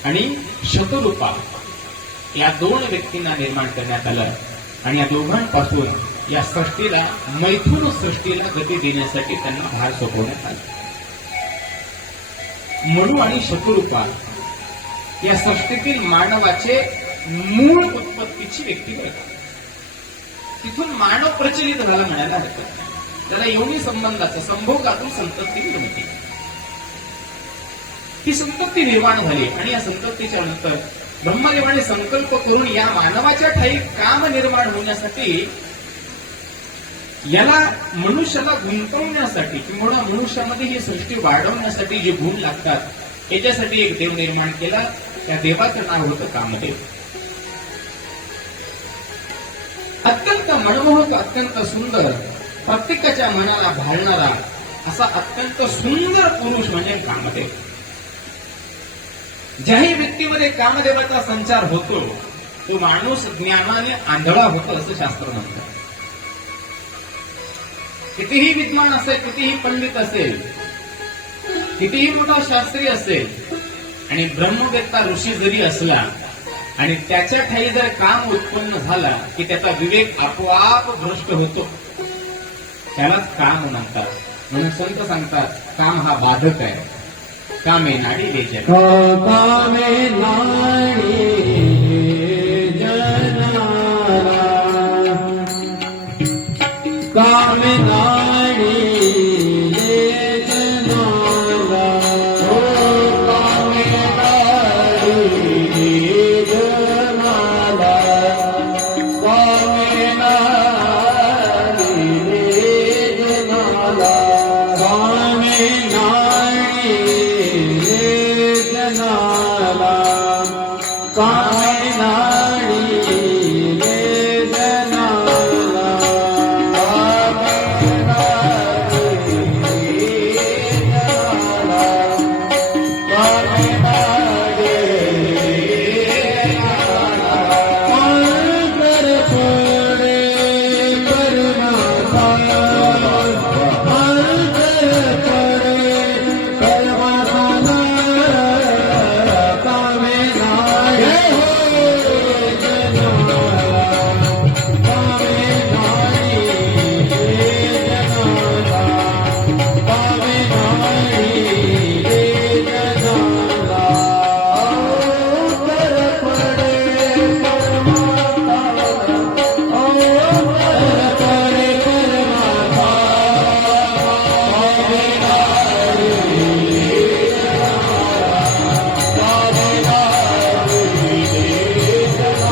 आणि शतरूपा या दोन व्यक्तींना निर्माण करण्यात आलं आणि या दोघांपासून या सृष्टीला, मैथुन सृष्टीला गती देण्यासाठी त्यांना भार सोपवण्यात आला. मनु आणि शतरूपा या सृष्टीतील मानवाचे मूळ उत्पत्तीची व्यक्ती करतात. तिथून मानव प्रचलित झाला म्हणायला हरकत नाही. त्याला योनी संबंधाचं संभोगातून संतती निर्मिती, ही संतती निर्माण झाली. आणि या संततीच्या नंतर ब्रह्मदेवाने संकल्प करून या मानवाच्या ठाई काम निर्माण होण्यासाठी, याला मनुष्याला गुंतवण्यासाठी किंवा मनुष्यामध्ये ही सृष्टी वाढवण्यासाठी जे गुण लागतात याच्यासाठी एक देव निर्माण केला. त्या देवाचं नाव होतं कामदेव. अत्यंत मनमोहक, अत्यंत सुंदर, प्रत्येकाच्या मनाला भाळणारा असा अत्यंत सुंदर पुरुष म्हणजे कामदेव. ज्याही व्यक्तीमध्ये कामदेवाचा संचार होतो तो माणूस ज्ञानाने आंधळा होतो असं शास्त्र म्हणतं. कितीही विद्वान असेल, कितीही पंडित असेल, कितीही मोठा शास्त्री असेल आणि ब्रह्मवेत्ता ऋषी जरी असला आणि त्याच्या ठाई जर काम उत्पन्न झाला की त्याचा विवेक आपोआप भ्रष्ट होतो. त्यालाच काम म्हणतात. म्हणून संत सांगतात काम हा बाधक आहे. कामे नाडी ले जग, कामे नाडी जनाला, कामे नाडी जनाला, कामे नाडी जनाला, कामे नाडी जनाला, कामे नाडी जनाला, कामे नाडी जनाला, कामे नाडी जनाला, कामे नाडी जनाला, अंतर पडे परमात्मा, अंतर पडे परमात्मा, कामे नाडी जनाला, कामे नाडी जनाला, कामे नाडी जनाला, अंतर पडे परमात्मा, अंतर पडे परमात्मा, कामे नाडी कामे नाडी जनाला, कामे नाडी जनाला.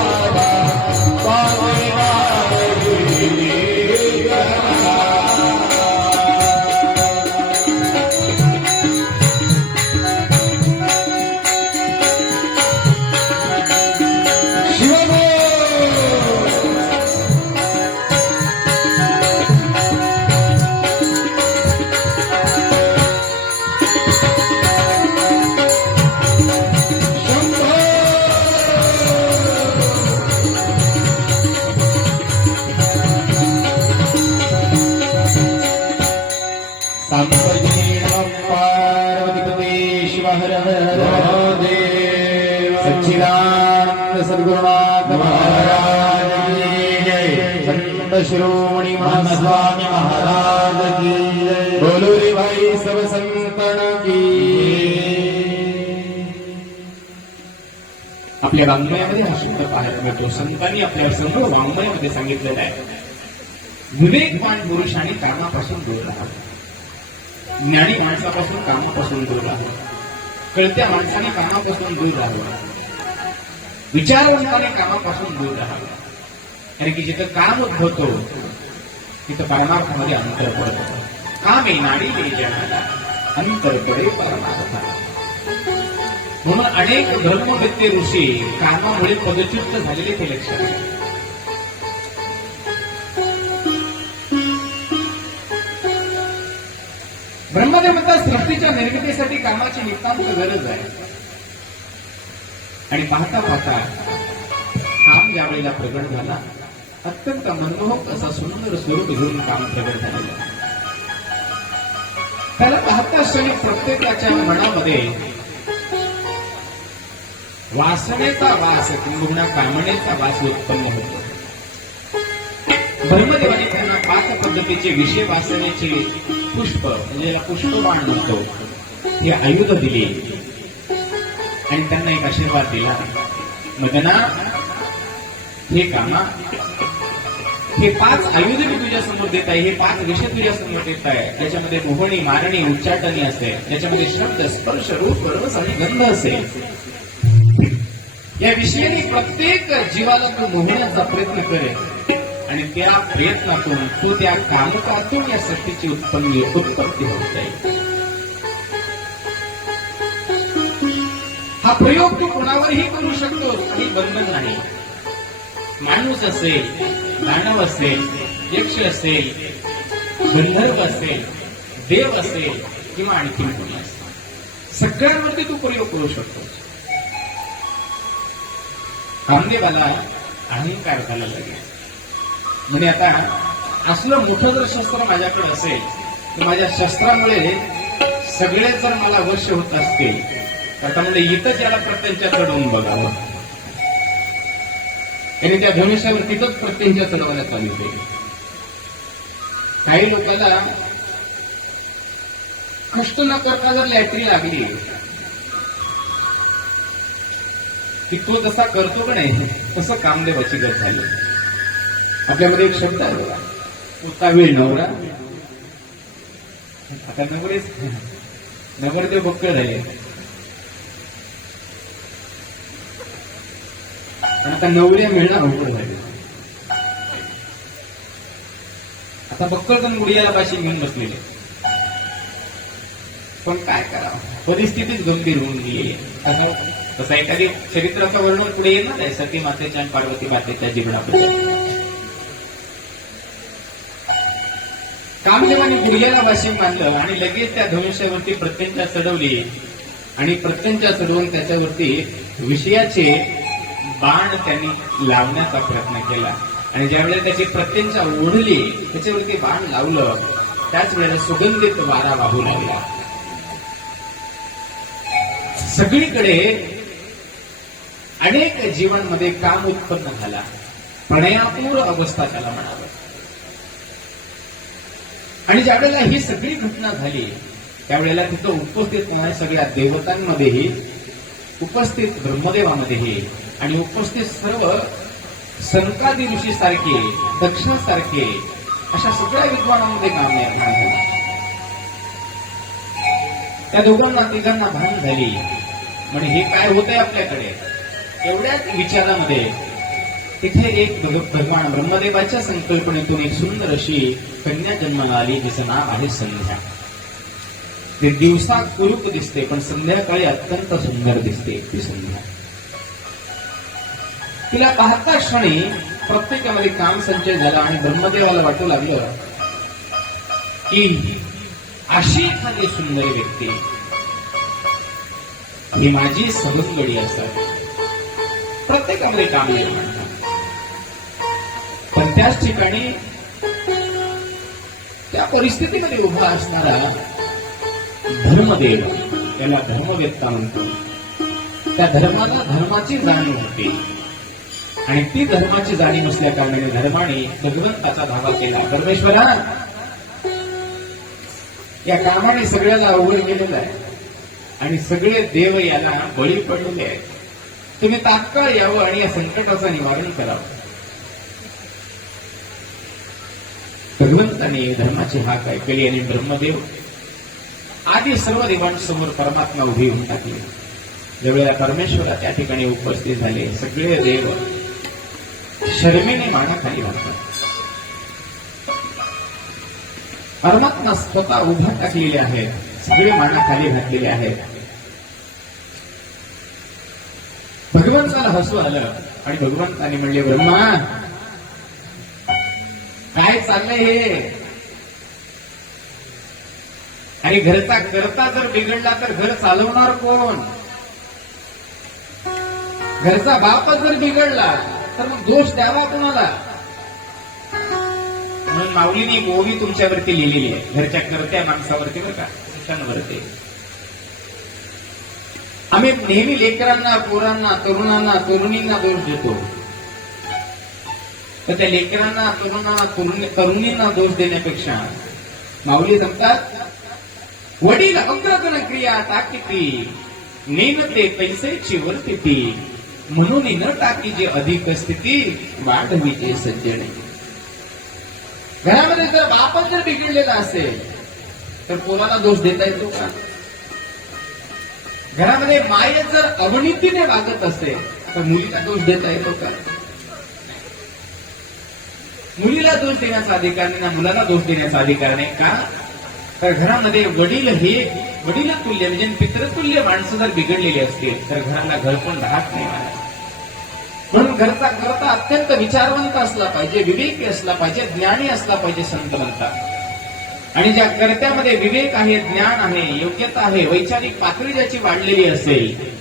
पार्वतीपते शिव हर हर महादेव. सच्चिदानंद सद्गुरुनाथ महाराज की जय. संत शिरोमणी महास्वामी महाराज की जय. बोलो रे भाई सब संतन की. आपल्या वाङ्मयामध्ये हा शब्द पाहायला मिळतो. संतांनी आपल्या सर्व वाङ्मयामध्ये सांगितलेला आहे, विवेकवान पुरुषाने कामापासून दूर राहावं. ज्ञानी माणसापासून कामापासून दूर राहावं. कळत्या माणसाने कामापासून दूर राहावं. विचारवंताने कामापासून दूर राहावं. कारण की जिथं काम होतो तिथं परमार्थामध्ये अंतर पडतं. कामे नाडी ले जनाला, अंतर पडे परमार्था. म्हणून अनेक ब्रह्मवेत्ते ऋषी कामामुळे पदच्युत झालेले ते लक्षात घ्या. ब्रह्मदेव म्हणतात सृष्टीच्या निर्मितीसाठी कामाची नितांत गरज आहे. आणि पाहता पाहता काम ज्या वेळेला प्रगट झाला, अत्यंत मनमोहक असा सुंदर स्वरूप घेऊन काम प्रगट झालेलं. त्याला पाहता क्षणी प्रत्येकाच्या मनामध्ये वासनेचा वास किंवा कामनेचा वास उत्पन्न होतो. ब्रह्मदेवाने त्यांना 5 पद्धतीचे विषय वासनेचे पुष्प, म्हणजे याला पुष्पबाण म्हणतो, हे आयुध दिले आणि त्यांना एक आशीर्वाद दिला. मदना हे कामा हे 5 आयुध मी तुझ्या समोर देत आहे, हे 5 विषय तुझ्या समोर देत आहे. त्याच्यामध्ये मोहणी, मारणी, उच्चाटणी असेल, त्याच्यामध्ये शब्द, स्पर्श, रूप, रस आणि गंध असेल. या विषयाने प्रत्येक जीवाला तू मोहण्याचा प्रयत्न करेल आणि त्या प्रयत्नातून तू त्या कामकातून या सत्तेची उत्पत्ती होत जाईल. हा प्रयोग तू कोणावरही करू शकतोस, काही बंधन नाही. माणूस असेल, दानव असेल, यक्ष असेल, गंधर्व असेल, देव असेल किंवा आणखी कोणी असेल, सगळ्यांवरती तू प्रयोग करू शकतोस. कामदेवाला अहंकार झाला लगेच. म्हणजे आता असलं मोठं जर शस्त्र माझ्याकडे असेल तर माझ्या शस्त्रामुळे सगळे जर मला वश होत असतील तर आता म्हणजे इथंच याला प्रत्यंच्या चढवून बघावं. त्यांनी त्या धनुष्यावर तिथंच प्रत्यंच्या चढवण्यात चालू केली. काही लोकांना कष्ट न करता जर लॅटरी लागली की तो जसा करतो का नाही तसं कामदेवाची गत झाली. आपल्यामध्ये एक शब्द आहे बघा, उतावीळ नवरा. आता नगर ते बक्कळ आहे, आता नवऱ्या मिळणार अवघड झाले. आता बक्कळ पण गुडियाला पाशी घेऊन बसलेले, पण काय करावं, परिस्थितीच गंभीर होऊन गेली. तसा एखादी चरित्राचं वर्णन पुढे येणार आहे सती मातेच्या आणि पार्वती मातेच्या जीवनाबद्दल. कामदेवाने गुडियाला बाशी बांधलं आणि लगेच त्या धनुष्यावरती प्रत्यंचा चढवली आणि प्रत्यंचा चढवून त्याच्यावरती विषयाचे बाण त्यांनी लावण्याचा प्रयत्न केला. आणि ज्यावेळेला त्याची प्रत्यंचा ओढली, त्याच्यावरती बाण लावलं, त्याच वेळेला सुगंधित वारा वाहू लागला. सगळीकडे अनेक जीवनामध्ये काम उत्पन्न झाला. प्रणयापूर अवस्था त्याला म्हणावं. आणि ज्यावेळेला ही सगळी घटना झाली त्यावेळेला तिथं उपस्थित होणाऱ्या सगळ्या देवतांमध्येही, उपस्थित ब्रह्मदेवामध्येही आणि उपस्थित सर्व सनकादी ऋषी सारखे, दक्ष सारखे अशा सगळ्या विद्वानांमध्ये काम निर्माण झाले. त्या दोघांना तिघांना भान झाली. म्हणजे हे काय होतंय आपल्याकडे. एवढ्याच विचारामध्ये तिथे एक भगवान ब्रह्मदेवाच्या संकल्पनेतून एक सुंदर अशी कन्या जन्माला आली, जिचं नाव आहे संध्या. ते दिवसा कुरूप दिसते पण संध्याकाळी अत्यंत सुंदर दिसते ती संध्या. तिला पाहता क्षणी प्रत्येकामध्ये काम संचय झाला आणि ब्रह्मदेवाला वाटू लागलं की अशी एखादी सुंदर व्यक्ती ही माझी सवंगडी असावी. प्रत्येकामध्ये काम निर्माण झालं. पण त्याच ठिकाणी त्या परिस्थितीमध्ये उभा असणारा धर्मदेव, त्याला धर्मवेत्ता म्हणतो, त्या धर्माला धर्माची जाणीव होती आणि ती धर्माची जाणीव असल्या कारणाने धर्माने भगवंताचा धावा केला. परमेश्वरा, या कामाने सगळ्याला अवघड गेलेलं आहे आणि सगळे देव याला बळी पडलेले आहेत. तुम्ही तात्काळ यावं आणि या संकटाचं निवारण करावं. भगवंताने धर्माची हाक ऐकली आणि ब्रह्मदेव आधी सर्व देवांसमोर परमात्मा उभी होऊन टाकली. ज्यावेळेला परमेश्वरा त्या ठिकाणी उपस्थित झाले, सगळे देव शर्मेने मानाखाली घालतात. परमात्मा स्वतः उभा टाकलेले आहेत, सगळे मानाखाली घातलेले आहेत. भगवंताला हसू आलं आणि भगवंताने म्हणले, ब्रह्मा काय चाललंय हे. आणि घरचा करता जर बिघडला तर घर चालवणार कोण. घरचा बापच जर बिघडला तर मग दोष द्यावा कोणाला. म्हणून माऊलीने एक ओवी तुमच्यावरती लिहिलेली आहे, घरच्या करत्या माणसावरती बरं का, शिक्षणावरती. आम्ही नेहमी लेकरांना, पोरांना, तरुणांना, तरुणींना दोष देतो. तर त्या लेकरांना, तरुणांना, तरुणींना दोष देण्यापेक्षा माऊली सांगतात, वडील अग्रगण क्रिया टाकीती, नेमते पैसेची वर्तिती, म्हणून न टाकी जे अधिक स्थिती, वाढविते सज्जने. घरामध्ये जर बापच जर बिघडलेला असेल तर पोराला दोष देता येतो का? घरामध्ये माय जर अवनीतीने वागत असेल तर मुलीला दोष देता येतो का? मुलीला दोष देण्याचा अधिकार नाही ना मुलाला दोष देण्याचा अधिकार नाही. का? तर घरामध्ये वडील हे वडील तुल्य म्हणजे पितृतुल्य माणसं जर बिघडलेली असतील तर घराला घर पण राहत नाही. म्हणून घरचा करता अत्यंत विचारवंत असला पाहिजे, विवेकी असला पाहिजे, ज्ञानी असला पाहिजे संत म्हणतात. आणि ज्या कर्त्यामध्ये विवेक आहे, ज्ञान आहे, योग्यता आहे, वैचारिक पातळी ज्याची वाढलेली असेल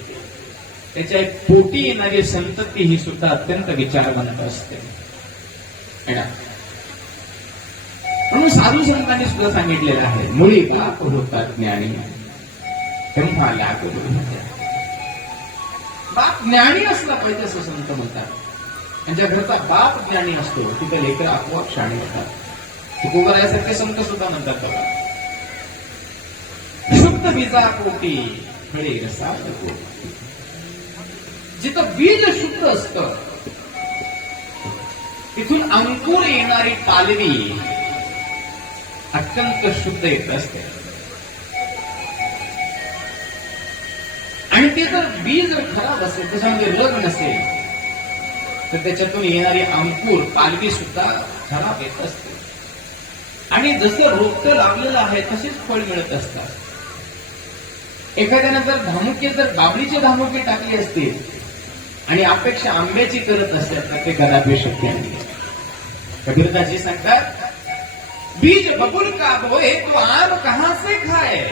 त्याच्या पोटी येणारी संतती ही सुद्धा अत्यंत विचारवंत असते. म्हणून साधू संतांनी सुद्धा सांगितलेलं आहे, मुळी लाख होतात ज्ञानी कंठा लाख होतात. बाप ज्ञानी असला पाहिजे असं संत म्हणतात. त्यांच्या घरचा बाप ज्ञानी असतो तिथे लेकर आपोआप शाणे होतात. तुकोबरायासारखे संत सुद्धा म्हणतात बघा, शुद्ध बीजा पोटी फळे रसा पोटी. जिथं बीज शुद्ध असतं तिथून अंकुर येणारी तालवी अत्यंत शुद्ध येत असते. आणि ते जर बीज खराब असेल, त्याच्यामध्ये रग नसेल तर त्याच्यातून येणारी अंकुर तालवी सुद्धा खराब येत असते. आणि जसं रोपटं लावलेलं आहे तसेच फळ मिळत असतात. एखाद्यानं जर धामुके जर बाबळीचे धामुके टाकले असतील आणि अपेक्षा आंब्याची करत असतात तर ते कदापि शक्य नाही. कबीरदासजी सांगतात, बीज बबुल का बोए तो आम कहां से खाए.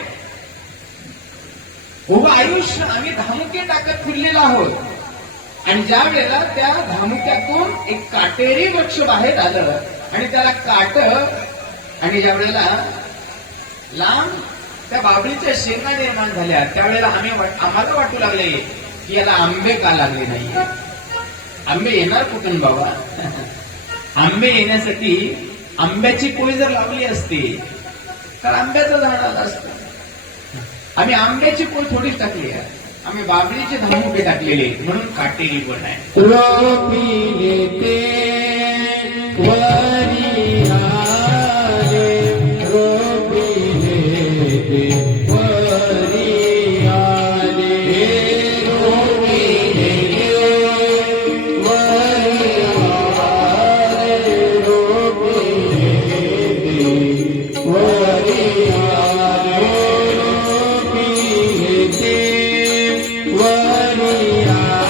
उभं आयुष्य आम्ही धामुके टाकत फिरलेलो आहोत आणि ज्या वेळेला त्या धामुक्यातून एक काटेरी वृक्ष बाहेर आलं आणि त्याला काट आणि ज्या वेळेला लांब त्या बाबळीच्या शेंगा निर्माण झाल्या त्यावेळेला आम्हाला वाटू लागले की याला आंबे का लागले नाही. आंबे येणार कुठून बाबा? आंबे येण्यासाठी आंब्याची पोळी जर लावली असती तर आंब्याचं झाड आलं असतं. आम्ही आंब्याची पोळी थोडीच टाकली आहे, आम्ही बाबळीचे धामुके टाकलेले म्हणून काटेरी पण आहे. रोपिले ते वरी आले, रोपिले ते वरी आले, रोपिले ते वरी आले, रोपिले ते वरी आले, रोपिले ते वरी आले, रोपिले ते वरी आले,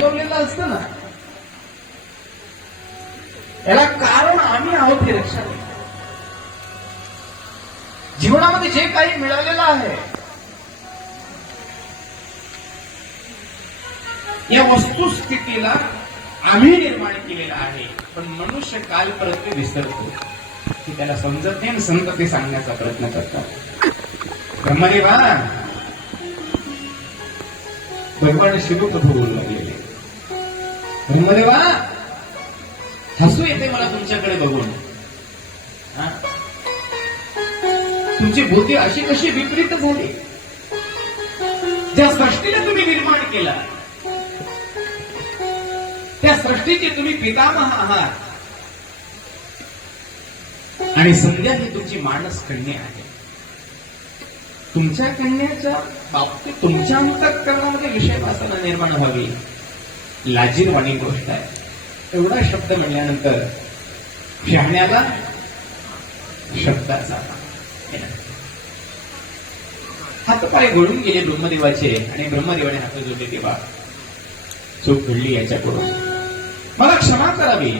बोललेलं असतं ना, याला कारण आम्ही आहोत हे लक्षात घ्या. जीवनामध्ये जे काही मिळालेलं आहे या वस्तुस्थितीला आम्ही निर्माण केलेला आहे, पण मनुष्य काल परत ते विसरतो, की त्याला समजत नाही आणि संत ते सांगण्याचा प्रयत्न करतात. ब्रह्मदेवा, भगवान शिवप्रभू बोलू लागलेले, ब्रह्मदेवा हसू येते मला तुमच्याकडे बघून. हा? तुमची बुद्धी अशी कशी विपरीत झाली? ज्या सृष्टीला तुम्ही निर्माण केला, त्या सृष्टीचे तुम्ही पितामह आहात, आणि संध्या ही तुमची मानस कन्या आहे. तुमच्या कन्याच्या बाबतीत तुमच्या अंतःकरणामध्ये विषय वासना निर्माण व्हावी, लाजीरवाणी गोष्ट आहे. एवढा शब्द म्हणल्यानंतर शहाण्याला शब्दाचा हातपाय घडून गेले ब्रह्मदेवाचे, आणि ब्रह्मदेवाने हात जोडले, देवा चूक घडली याच्याकडून, मला क्षमा करावी,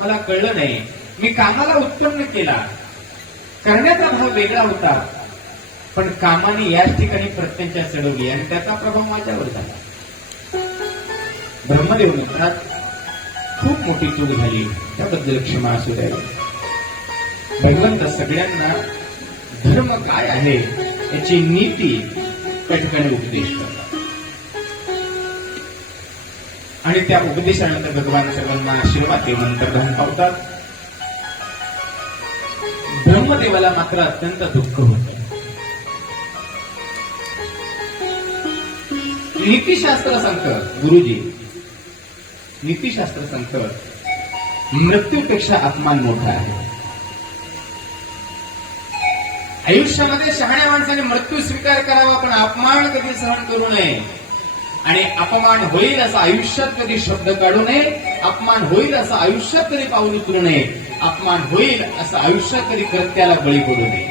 मला कळलं नाही, मी कामाला उत्पन्न केला, करण्याचा भाव वेगळा होता, पण कामाने याच ठिकाणी प्रत्यंचा चढवली आणि त्याचा प्रभाव माझ्यावर झाला. ब्रह्मदेव म्हणतात खूप मोठी चूक झाली, त्याबद्दल क्षमा असू द्यावी. भगवंत सगळ्यांना धर्म काय आहे याची नीती त्या ठिकाणी उपदेश करतात, आणि त्या उपदेशानंतर भगवान सर्वांना आशीर्वाद देऊन अंतर्धान पावतात. ब्रह्मदेवाला मात्र अत्यंत दुःख होतं. नीतिशास्त्र सांगतं, गुरुजी नीतिशास्त्र सांगतं, मृत्यूपेक्षा अपमान मोठा आहे. आयुष्यामध्ये शहाण्या माणसाने मृत्यू स्वीकार करावा, पण अपमान कधी सहन करू नये, आणि अपमान होईल असं आयुष्यात कधी शब्द काढू नये, अपमान होईल असं आयुष्यात कधी पाऊल उचलू नये, अपमान होईल असं आयुष्यात कधी कृत्याला बळी पडू नये.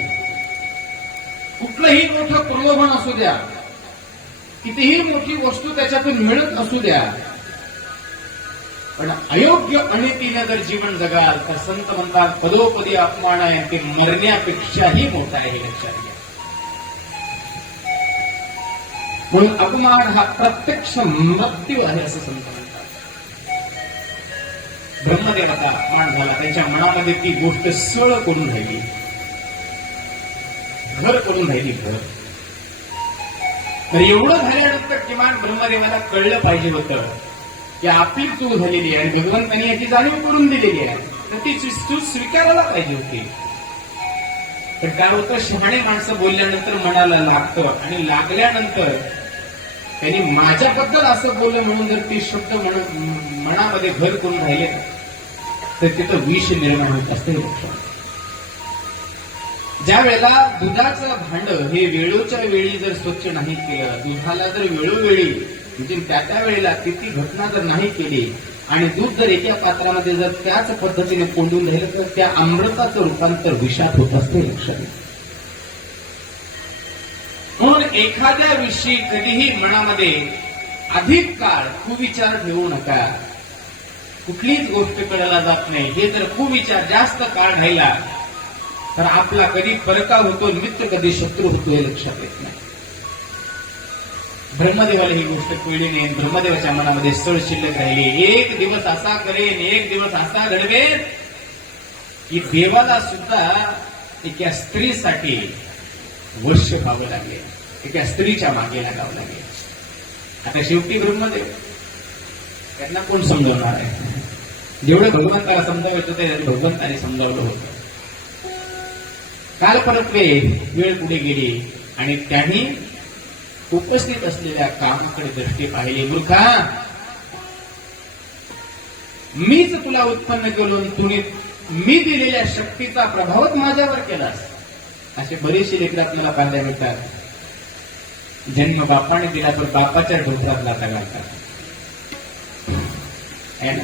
कुठलंही मोठं प्रलोभन असू द्या, कितीही मोठी वस्तू त्याच्यातून मिळत असू द्या, पण अयोग्य अनितीने जर जीवन जगाल तर संत म्हणतात पदोपदी अपमान आहे, ते मरण्यापेक्षाही मोठा आहे, हे लक्षात घ्या. म्हणून अपमान हा प्रत्यक्ष मृत्यू आहे असं संत म्हणतात. ब्रह्मदेवाचा अपमान झाला, त्यांच्या मनामध्ये ती गोष्ट सळ करून राहिली, घर करून राहिली, घर. तर एवढं झाल्यानंतर किमान ब्रह्मदेवाला कळलं पाहिजे होतं की आपली चूक झालेली आहे, आणि भगवंतांनी याची जाणीव करून दिलेली आहे, तर ती चूक स्वीकारायला पाहिजे होती. तर काय होतं, शहाणे माणसं बोलल्यानंतर मनाला लागतं, आणि लागल्यानंतर त्यांनी माझ्याबद्दल असं बोललं म्हणून जर ते शब्द मनामध्ये घर करून राहिले तर तिथं विष निर्माण होत असते. ज्या वेळेला दुधाचं भांड हे वेळोच्या वेळी जर स्वच्छ नाही केलं, दुधाला जर वेळोवेळी म्हणजे त्या वेळेला किती घटना जर नाही केली, आणि दूध जर एका पात्रामध्ये जर त्याच पद्धतीने कोंडून राहिलं तर त्या अमृताचं रूपांतर विषात होत असते. लक्षात. म्हणून एखाद्या विषयी कधीही मनामध्ये अधिक काळ कुविचार ठेवू नका. कुठलीच गोष्ट कळला जात नाही, हे जर कुविचार जास्त काळ राहिला तर आपला कधी परकाव होतो, मित्र कधी शत्रू होतो, हे लक्षात येत नाही. ब्रह्मदेवाला ही गोष्ट कळली नाही, ब्रह्मदेवाच्या मनामध्ये सळ शिल्लक राहिली. एक दिवस असा करेन, एक दिवस असा घडवेन की देवाला सुद्धा एका स्त्रीसाठी वश व्हावं लागले, एका स्त्रीच्या मागे लागावं लागेल. आता शेवटी ब्रह्मदेव त्यांना कोण समजवणार आहे? जेवढं भगवंताला समजावायचं ते भगवंताने समजावलं होतं. काल परत वेळ पुढे गेली आणि त्यांनी उपस्थित असलेल्या कामाकडे दृष्टी पाहिली. मूर्खा, मीच तुला उत्पन्न केलो, तुम्ही मी दिलेल्या शक्तीचा प्रभावच माझ्यावर केलास. असे बरेचसे लेकर आपल्याला पाहायला मिळतात. जन्म बापाने दिला तर बापाच्या ढोकरात लाथा घालतात, आहे ना?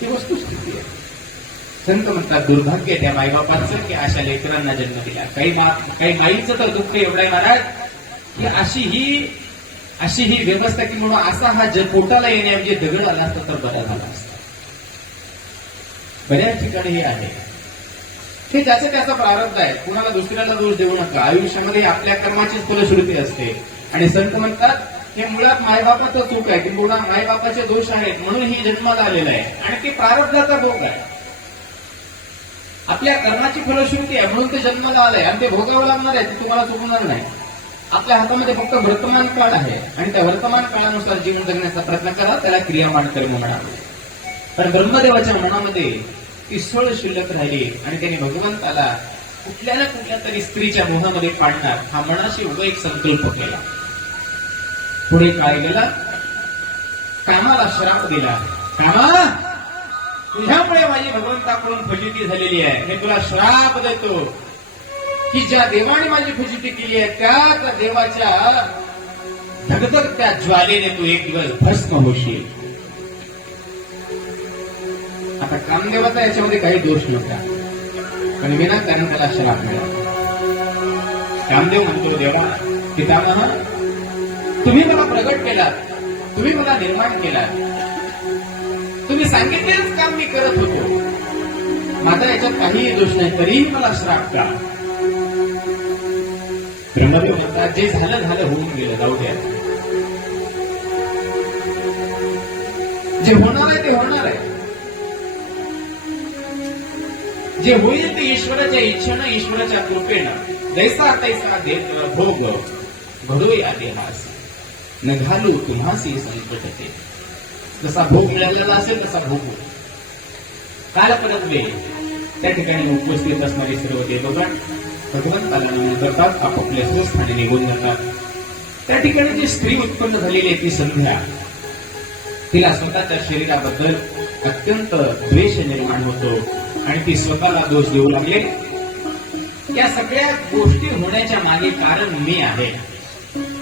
ती वस्तुस्थिती आहे. संत म्हणतात दुर्भाग्य त्या माईबापाचं की अशा लेकरांना जन्म दिला. काही माईचं तर दुःख एवढं आहे महाराज की अशी ही व्यवस्था की म्हणून असा हा पोटाला येण्याऐवजी दगड आला असता तर बरा झाला असता. बऱ्याच ठिकाणी हे आहे. हे ज्याचा त्याचा प्रारब्ध आहे, कुणाला दुसऱ्याला दोष देऊ नका. आयुष्यामध्ये आपल्या कर्माचीच फलश्रुती असते. आणि संत म्हणतात हे मुळात मायबापाचं चूक आहे की मुळात मायबापाचे दोष आहेत म्हणून ही जन्माला आलेला आहे आणि ते प्रारब्धाचा भोग आहे. आपल्या कर्माची फलश्रुती आहे म्हणून ते जन्माला आलंय आणि ते भोगावं लागणार आहे, ते तुम्हाला चुकणार नाही. आपल्या हातामध्ये फक्त वर्तमान काळ आहे आणि त्या वर्तमान काळानुसार जीवन जगण्याचा प्रयत्न करा, त्याला क्रियामान कर्म म्हणावे. पण ब्रह्मदेवाच्या मनामध्ये ती सळ शिल्लक राहिली आणि त्यांनी भगवंताला कुठल्या ना कुठल्या तरी स्त्रीच्या मोहामध्ये पाडणार हा मनाशी उभा एक संकल्प केला. पुढे काय गेला, कामाला श्राप दिला. कामा, तुझ्यामुळे माझी भगवंताकडून फजिती झालेली आहे, मी तुला श्राप देतो की ज्या देवाने माझी फजिती केली आहे त्या देवाच्या धगधगत्या ज्वालेने तू एक दिवस भस्म होशील. आता कामदेवाचा याच्यामध्ये काही दोष नव्हता, पण विनाकारण त्याला श्राप मिळाला. कामदेव म्हणतो, देवा पितामह, तुम्ही मला प्रगट केलात, तुम्ही मला निर्माण केलात, तुम्ही सांगितलेलंच काम मी करत होतो, माझा याच्यात काहीही दोष नाही, तरीही मला श्राप का? ब्रह्मदेव म्हणतात, जे झालं झालं होऊन गेलं, जाऊ द्या. जे होणार आहे ते होणार आहे. जे होईल ते ईश्वराच्या इच्छेनं, ईश्वराच्या कृपेनं, जैसा तैसा देत भोग घडो या देहास, न घालू तुम्हासी संकट ते. जसा भोग मिळालेला असेल तसा भोग होईल. काल परत वेळ त्या ठिकाणी उपस्थित असणारे सर्व देवगण भगवंताला नमन करतात, आपापल्या स्वस्थानी निघून जातात. त्या ठिकाणी जी स्त्री उत्पन्न झालेली आहे ती संध्या, तिला स्वतःच्या शरीराबद्दल अत्यंत द्वेष निर्माण होतो आणि ती स्वतःला दोष देऊ लागले. या सगळ्या गोष्टी होण्याच्या मागे कारण मी आहे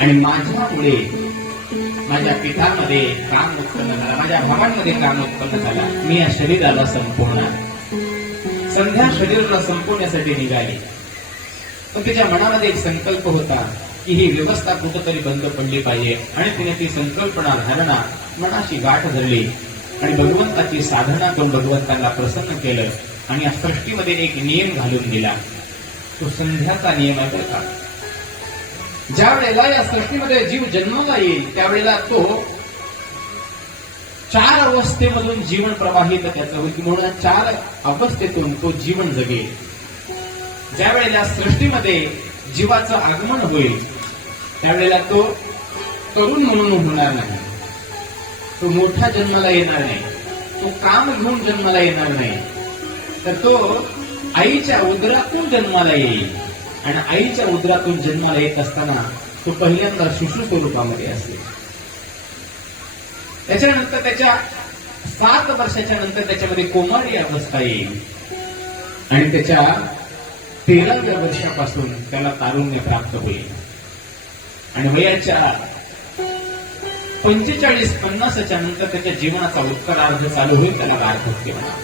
आणि माझ्यामुळे माझ्या पितामध्ये काम उत्पन्न झाला, माझ्या भावांमध्ये काम उत्पन्न झाला, मी या शरीराला संपवणार. संध्या शरीराला संपवण्यासाठी निघाली, पण तिच्या मनामध्ये एक संकल्प होता की ही व्यवस्था कुठंतरी बंद पडली पाहिजे आणि तिने ती संकल्पना धारणा मनाशी गाठ धरली आणि भगवंताची साधना करून भगवंताला प्रसन्न केलं आणि या सृष्टीमध्ये एक नियम घालून दिला. तो संध्याचा नियम आहे का? ज्या वेळेला या सृष्टीमध्ये जीव जन्माला येईल त्यावेळेला तो 4 अवस्थेमधून जीवन प्रवाहित त्याचं होईल, म्हणून 4 अवस्थेतून तो जीवन जगेल. ज्या वेळेला सृष्टीमध्ये जीवाचं आगमन होईल त्यावेळेला तो तरुण म्हणून होणार नाही, तो मोठा जन्माला येणार नाही, तो काम घेऊन जन्माला येणार नाही, तर तो आईच्या उदरातून जन्माला येईल आणि आईच्या उदरातून जन्माला येत असताना तो पहिल्यांदा शिशु स्वरूपामध्ये असेल. त्याच्यानंतर त्याच्या 7 वर्षाच्या नंतर त्याच्यामध्ये कोमारी अवस्था येईल आणि त्याच्या 13व्या वर्षापासून त्याला तारुण्य प्राप्त होईल आणि वयाच्या 45-50च्या नंतर त्याच्या जीवनाचा उत्तरार्ध चालू होईल, त्याला वार्धक्य म्हणा.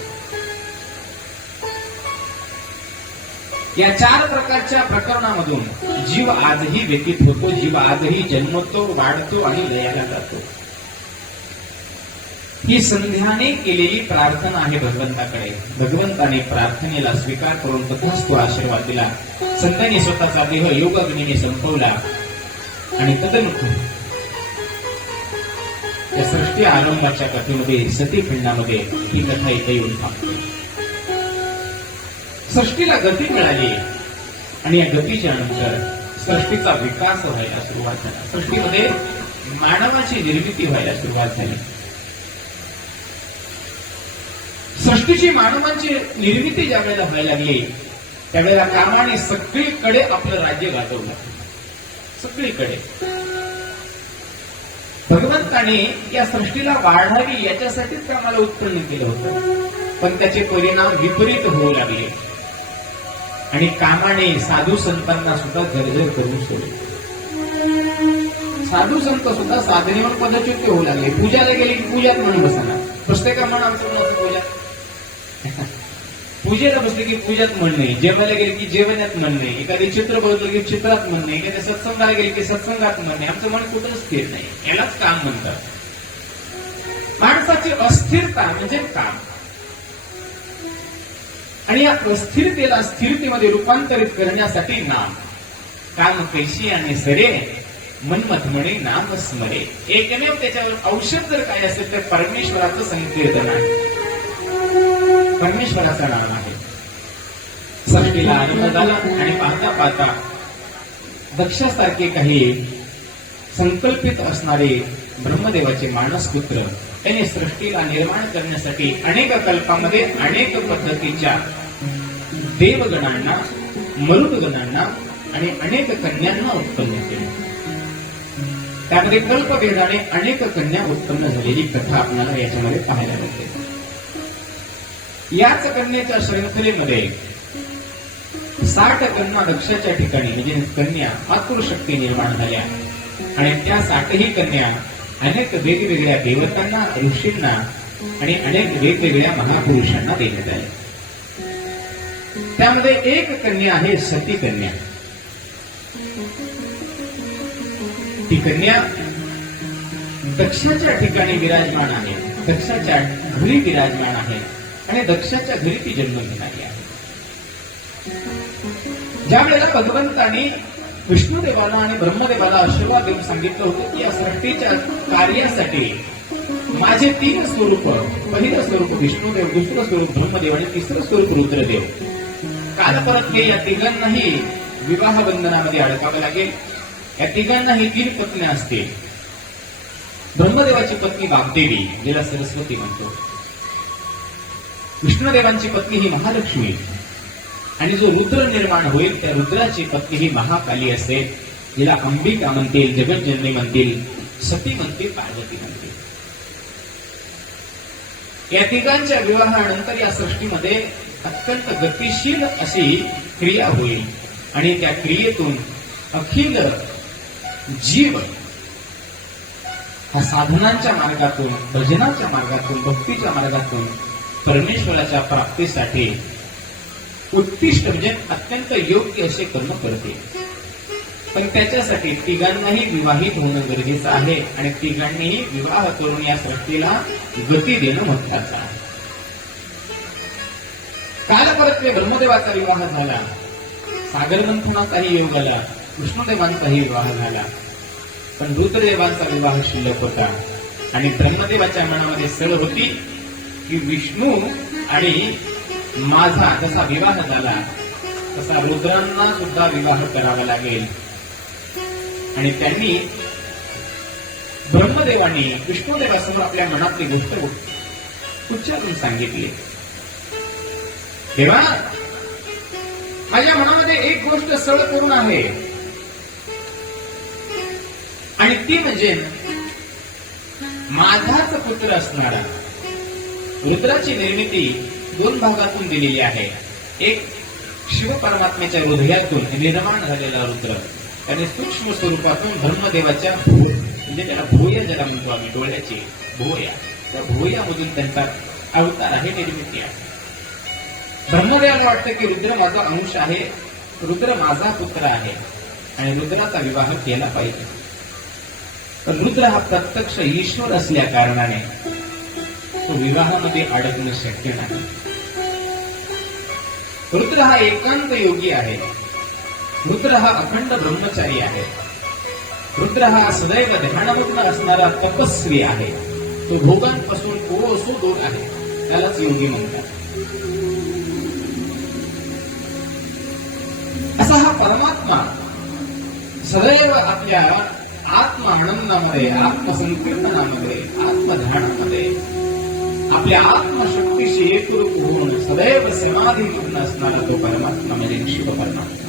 या 4 प्रकारच्या प्रकरणामधून जीव आजही व्यतीत होतो, जीव आजही जन्मतो, वाढतो आणि लयाला जातो. ही संध्याने केलेली प्रार्थना आहे भगवंताकडे. भगवंताने प्रार्थनेला स्वीकार करून तथास्तु आशीर्वाद दिला. संतांनी स्वतःचा देह योगाग्नीने संपवला आणि तदनुसार या सृष्टी आनंदाच्या कथेमध्ये सतीखंडामध्ये ही कथा इथे येऊन थांबते. सृष्टीला गती मिळाली आणि या गतीच्या नंतर सृष्टीचा विकास व्हायला सुरुवात झाला. सृष्टीमध्ये मानवाची निर्मिती व्हायला सुरुवात झाली. सृष्टीची मानवांची निर्मिती ज्या वेळेला व्हायला लागली त्यावेळेला कामाने सगळीकडे आपलं राज्य गाजवलं. सगळीकडे भगवंताने या सृष्टीला वाढावी याच्यासाठीच कामाला उत्पन्न केलं होतं, पण त्याचे परिणाम विपरीत होऊ लागले आणि कामाने साधू संतांना सुद्धा गरजर करून सोडले. साधू संत सुद्धा साधनेवर पदच्युत होऊ लागले. पूजाला गेले की पूजात म्हणून बसणार, प्रत्येका म्हण आमचं म्हणायचं पूजा. पूजेला बसले की पूजात म्हणणे, जेवायला गेले की जेवण्यात म्हणणे, एखादे चित्र बघितलं की चित्रात म्हणणे, एखाद्या सत्संगाला गेले की सत्संगात म्हणणे. आमचं मन कुठं स्थिर नाही, यालाच काम म्हणतात. माणसाची अस्थिरता म्हणजे काम आणि या अस्थिरतेला स्थिरतेमध्ये रूपांतरित करण्यासाठी नाम. काम कैशी आणि सरे मनमत म्हणे नाम स्मरे. एकमेव त्याच्यावर औषध जर काय असेल तर परमेश्वराचं संकीर्तन आहे, परमेश्वराचं नाम आहे. सृष्टीला आरंभ झाला आणि पाहता पाहता दक्षासारखे काही संकल्पित असणारे ब्रह्मदेवाचे मानसपुत्र त्यांनी सृष्टीला निर्माण करण्यासाठी अनेक कल्पामध्ये अनेक पद्धतीच्या देवगणांना, मरुदगणांना आणि अनेक कन्यांना उत्पन्न केले. त्यामध्ये कल्पभेदाने अनेक कन्या उत्पन्न झालेली कथा आपल्याला याच्यामध्ये पाहायला मिळते. याच कन्येच्या शृंखलेमध्ये 60 कन्या दक्षाच्या ठिकाणी म्हणजे कन्या मातृशक्ती निर्माण झाल्या आणि त्या 60ही कन्या अनेक वेगवेगळ्या देवतांना, ऋषींना आणि अनेक वेगवेगळ्या महापुरुषांना देण्यात आल्या. त्यामध्ये एक कन्या आहे सती कन्या. ती कन्या दक्षाच्या ठिकाणी विराजमान आहे, दक्षाच्या घरी विराजमान आहे आणि दक्षाच्या घरी ती जन्म घेणारी आहे. ज्या वेळेला भगवंतांनी विष्णुदेवाला आणि ब्रह्मदेवाला आशीर्वाद देऊन सांगितलं होतं की या सृष्टीच्या कार्यासाठी माझे 3 स्वरूप, पहिलं स्वरूप विष्णुदेव, दुसरं स्वरूप ब्रह्मदेव आणि तिसरं स्वरूप रुद्रदेव, काल परत या तिघांनाही विवाह बंधनामध्ये अडकावं लागेल. या तिघांनाही 3 पत्न्या असतील. ब्रह्मदेवाची पत्नी वाग्देवी, जिला सरस्वती म्हणतो. विष्णुदेवांची पत्नी ही महालक्ष्मी आणि जो रुद्र निर्माण होईल त्या रुद्राची पत्नी ही महाकाली असेल, जिला अंबिका म्हणतील, जगज्जननी म्हणतील, सती म्हणतील, पार्वती म्हणतील. या तिघांच्या विवाहानंतर या सृष्टीमध्ये अत्यंत गतिशील अशी क्रिया होईल आणि त्या क्रियेतून अखिल जीव हा साधनांच्या मार्गातून, भजनाच्या मार्गातून, भक्तीच्या मार्गातून परमेश्वराच्या प्राप्तीसाठी उत्कृष्ट म्हणजे अत्यंत योग्य असे कर्म करते. पण त्याच्यासाठी तिघांनाही विवाहित होणं गरजेचं आहे आणि तिघांनीही विवाह करून या सृष्टीला गती देणं महत्वाचं आहे. काल परत ब्रह्मदेवाचा विवाह झाला, सागर मंथनाचाही योग आला, विष्णुदेवांचाही विवाह झाला, पण रुद्रदेवांचा विवाह शिल्लक होता आणि ब्रह्मदेवाच्या मनामध्ये सळ होती की विष्णू आणि माझा जसा विवाह झाला तसा रुद्रांना सुद्धा विवाह करावा लागेल. आणि त्यांनी ब्रह्मदेवानी विष्णुदेवासमोर आपल्या मनातली गोष्ट उच्चारून सांगितली. तेव्हा माझ्या मनामध्ये एक गोष्ट सळ करून आहे आणि ती म्हणजे माझाच पुत्र असणारा. रुद्राची निर्मिती 2 भागातून दिलेली आहे. एक शिव परमात्म्याच्या हृदयातून निर्माण झालेला रुद्र, त्याने सूक्ष्म स्वरूपातून ब्रह्मदेवाच्या म्हणजे त्याला भोया ज्याला म्हणतो आम्ही, डोळ्याची भोया, त्या भोयामधून त्यांचा अवतार आहे, निर्मिती आहे. ब्रह्मदेवाला वाटतं की रुद्र माझा अंश आहे, रुद्र माझा पुत्र आहे आणि रुद्राचा विवाह केला पाहिजे. पण रुद्र हा प्रत्यक्ष ईश्वर असल्या कारणाने तो विवाहामध्ये अडकणं शक्य नाही. रुद्र हा एकांत योगी आहे, रुद्र हा अखंड ब्रह्मचारी आहे, रुद्र हा सदैव ध्यानमग्न असणारा तपस्वी आहे. तो भोगांपासून कोसो दूर आहे, त्यालाच योगी म्हणतात. असा हा परमात्मा सदैव आपल्या आत्म आनंदामध्ये, आत्मसंकीर्तनामध्ये, आत्मध्यानामध्ये आपल्या आत्मशक्तीशी एकरूप होऊन सदैव समाधीपूर्ण असणारा तो परमात्मा म्हणजे शिव परमात्मा.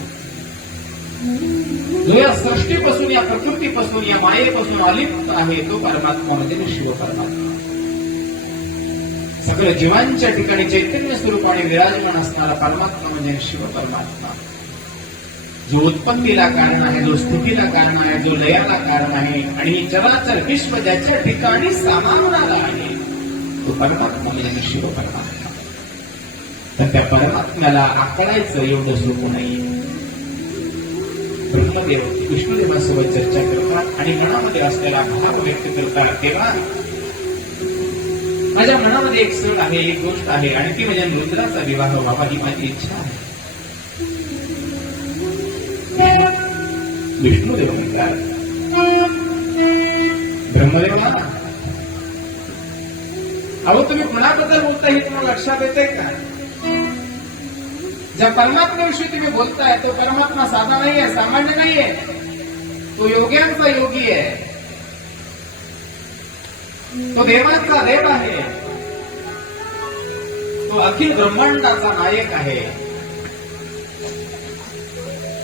जो या सृष्टीपासून, या प्रकृतीपासून, या मायेपासून अलिप्त आहे तो परमात्मा म्हणजे शिव परमात्मा. सगळ्या जीवांच्या ठिकाणी चैतन्य स्वरूपाने विराजमान असणारा परमात्मा म्हणजे शिव परमात्मा. जो उत्पत्तीला कारण आहे, जो स्थितीला कारण आहे, जो लयाला कारण आहे आणि चराचर विश्व ज्याच्या ठिकाणी सामावणारा आहे तो परमात्मा म्हणजे शिव परमात्मा. तर त्या परमात्म्याला आकडायचं एवढं सोपं नाही. ब्रह्मदेव विष्णुदेवासोबत चर्चा करतात आणि मनामध्ये असलेला भाव व्यक्त करतात. तेव्हा माझ्या मनामध्ये एक सण आहे, एक गोष्ट आहे आणि ती म्हणजे रुद्राचा विवाह व्हावा ही माझी इच्छा आहे. विष्णुदेव म्हणतात ब्रह्मदेवा, अहो तुम्ही कुणाबद्दल बोलताय हे तुम्हाला लक्षात येतंय का? ज्या परमात्म्याविषयी तुम्ही बोलताय तो परमात्मा साधा नाहीये, सामान्य नाहीये, तो योग्यांचा योगी आहे, तो देवाचा देव आहे, तो अखिल ब्रह्मांडाचा नायक आहे.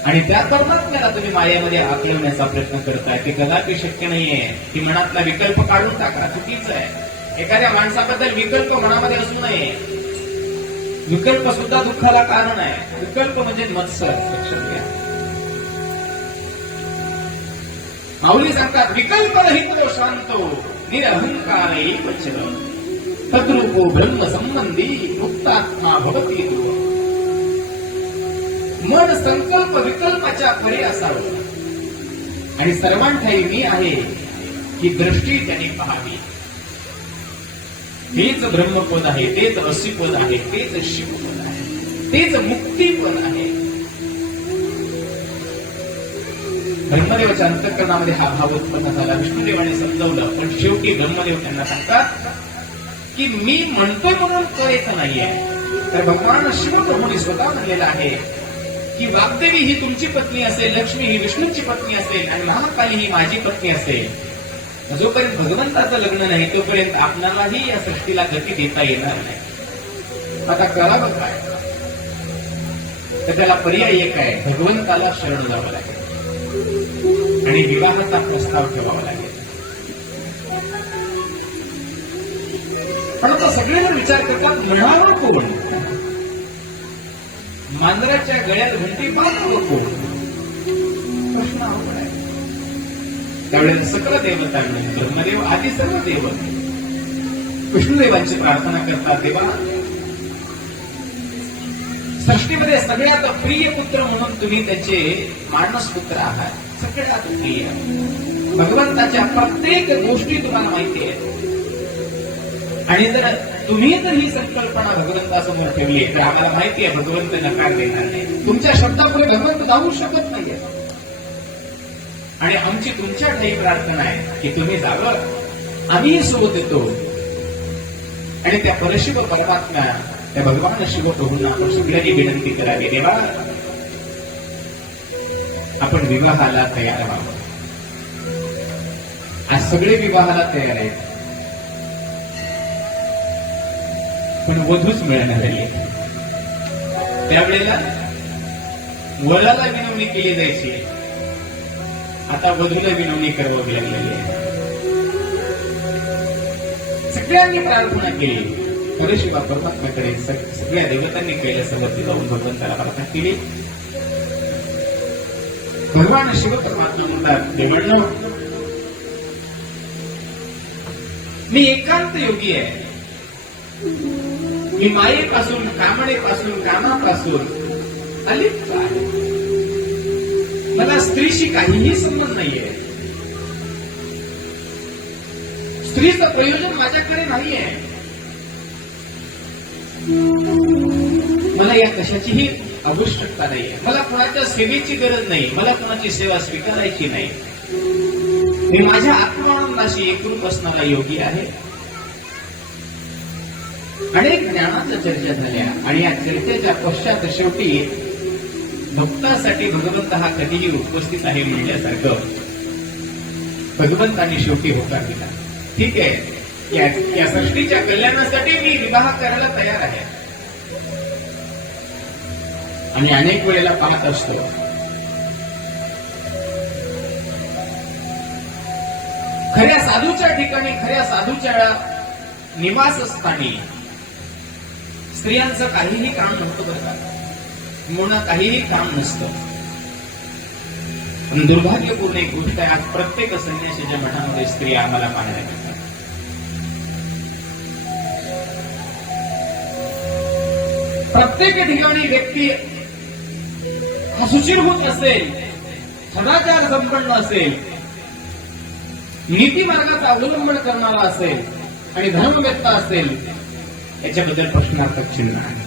आणि त्या परमात्म्याला तुम्ही मायेमध्ये आकलवण्याचा प्रयत्न करताय, ते कदापि शक्य नाहीये. ती मनातला विकल्प काढून टाका, चुकीचं आहे. एखाद्या माणसाबद्दल विकल्प मनामध्ये असू नये. विकल्प सुद्धा दुःखाला कारण आहे. विकल्प म्हणजे मत्सर. लक्षात घ्या. माऊली सांगतात, विकल्प रहितो शांतो निरहंकार एकचर तद्रूपो ब्रह्म संबंधी मुक्तात्मा भवती तो. मन संकल्प विकल्पाच्या परे असावं आणि सर्वांठाई मी आहे ही दृष्टी त्याने पाहावी. तेच ब्रह्मपद आहे, तेच रसिपद आहे, तेच शिवपद आहे, तेच मुक्तीपद आहे. ब्रह्मदेवाच्या अंतःकरणामध्ये हा भाव उत्पन्न झाला. विष्णुदेवाने समजवलं, पण शेवटी ब्रह्मदेव त्यांना सांगतात की मी म्हणतोय म्हणून करायचं नाहीये. तर भगवान शिवप्रभूने स्वतः म्हणलेलं आहे की वाग्देवी ही तुमची पत्नी असेल, लक्ष्मी ही विष्णूची पत्नी असेल आणि महाकाली ही माझी पत्नी असेल. जोपर्यंत भगवंताचं लग्न नाही तोपर्यंत आपणालाही या सृष्टीला गती देता येणार नाही. आता करावं काय? तर त्याला पर्याय एक आहे, भगवंताला शरण जावं लागेल आणि विवाहाचा प्रस्ताव ठेवावा लागेल. पण आता सगळेजण विचार करतात, म्हणावं कोण? मांजराच्या गळ्यात घंटी पाहावं कोण? प्रश्न अवघड आहे. त्यावेळेला सकल देवतांनी, ब्रह्मदेव आदी सर्व देव विष्णुदेवांची प्रार्थना करतात, देवा सृष्टीमध्ये सगळ्यात प्रिय पुत्र म्हणून तुम्ही त्याचे मानस पुत्र आहात. सगळ्यात प्रिय भगवंताच्या प्रत्येक गोष्टी तुम्हाला माहिती आहे. आणि जर तुम्ही जर ही संकल्पना भगवंतासमोर ठेवली तर आम्हाला माहिती आहे भगवंत नकार देणार नाही. तुमच्या शब्दापुढे भगवंत जाऊ शकत नाहीये. आणि आमची तुमच्या ठाई प्रार्थना आहे की तुम्ही जावं, आम्हीही सोबत येतो. आणि त्या परशिव परमात्मा, त्या भगवान शिवप्रभूंना आपण सगळ्यांनी विनंती करावी, देवा आपण विवाहाला तयार व्हावं. आज सगळे विवाहाला तयार आहेत, पण वधूच मिळणार आहे. त्यावेळेला वराला विनवणी केली जायची, आता वधूला विनवणी करावी लागलेली आहे. सगळ्यांनी प्रार्थना केली, परशिवा परमात्म्याकडे सगळ्या देवतांनी कैलासावरती जाऊन भगवंताला प्रार्थना केली. भगवान शिव परमात्मा म्हणतात, देवांनो मी एकांत योगी आहे. मी मायेपासून, कामनेपासून, कामापासून अलिप्त आहे. मला स्त्रीशी काहीही संबंध नाहीये. स्त्रीचं प्रयोजन माझ्याकडे नाहीये. मला या कशाचीही आवश्यकता नाहीये. मला कोणाच्या सेवेची गरज नाही. मला कोणाची सेवा स्वीकारायची नाही. मी माझ्या आत्मानंदाशी एकरूप असणारा योगी आहे. अनेक ज्ञानाच्या चर्चा झाल्या आणि या चर्चेच्या पश्चात शेवटी भक्तासाठी भगवंत हा कधीही उपस्थित आहे म्हणल्यासारखं भगवंतांनी शेवटी होकार दिला. ठीक आहे, या सृष्टीच्या कल्याणासाठी मी विवाह करायला तयार आहे. आणि अनेक वेळेला पाहत असतो खऱ्या साधूच्या ठिकाणी, खऱ्या साधूच्या निवासस्थानी स्त्रियांचं काहीही काम नव्हतं बरं का. मुळात काहीही काम नसतं. पण दुर्भाग्यपूर्ण एक गोष्ट आहे, आज प्रत्येक संन्यासीच्या मठामध्ये स्त्रिया आम्हाला पाहायला मिळतात. प्रत्येक ठिकाणी व्यक्ती सुशीलभूत असेल, सदाचार संपन्न असेल, नीती मार्गाचा अवलंबन करणारा असेल आणि धर्मवेत्ता असेल, याच्याबद्दल प्रश्नार्थक चिन्ह आहे.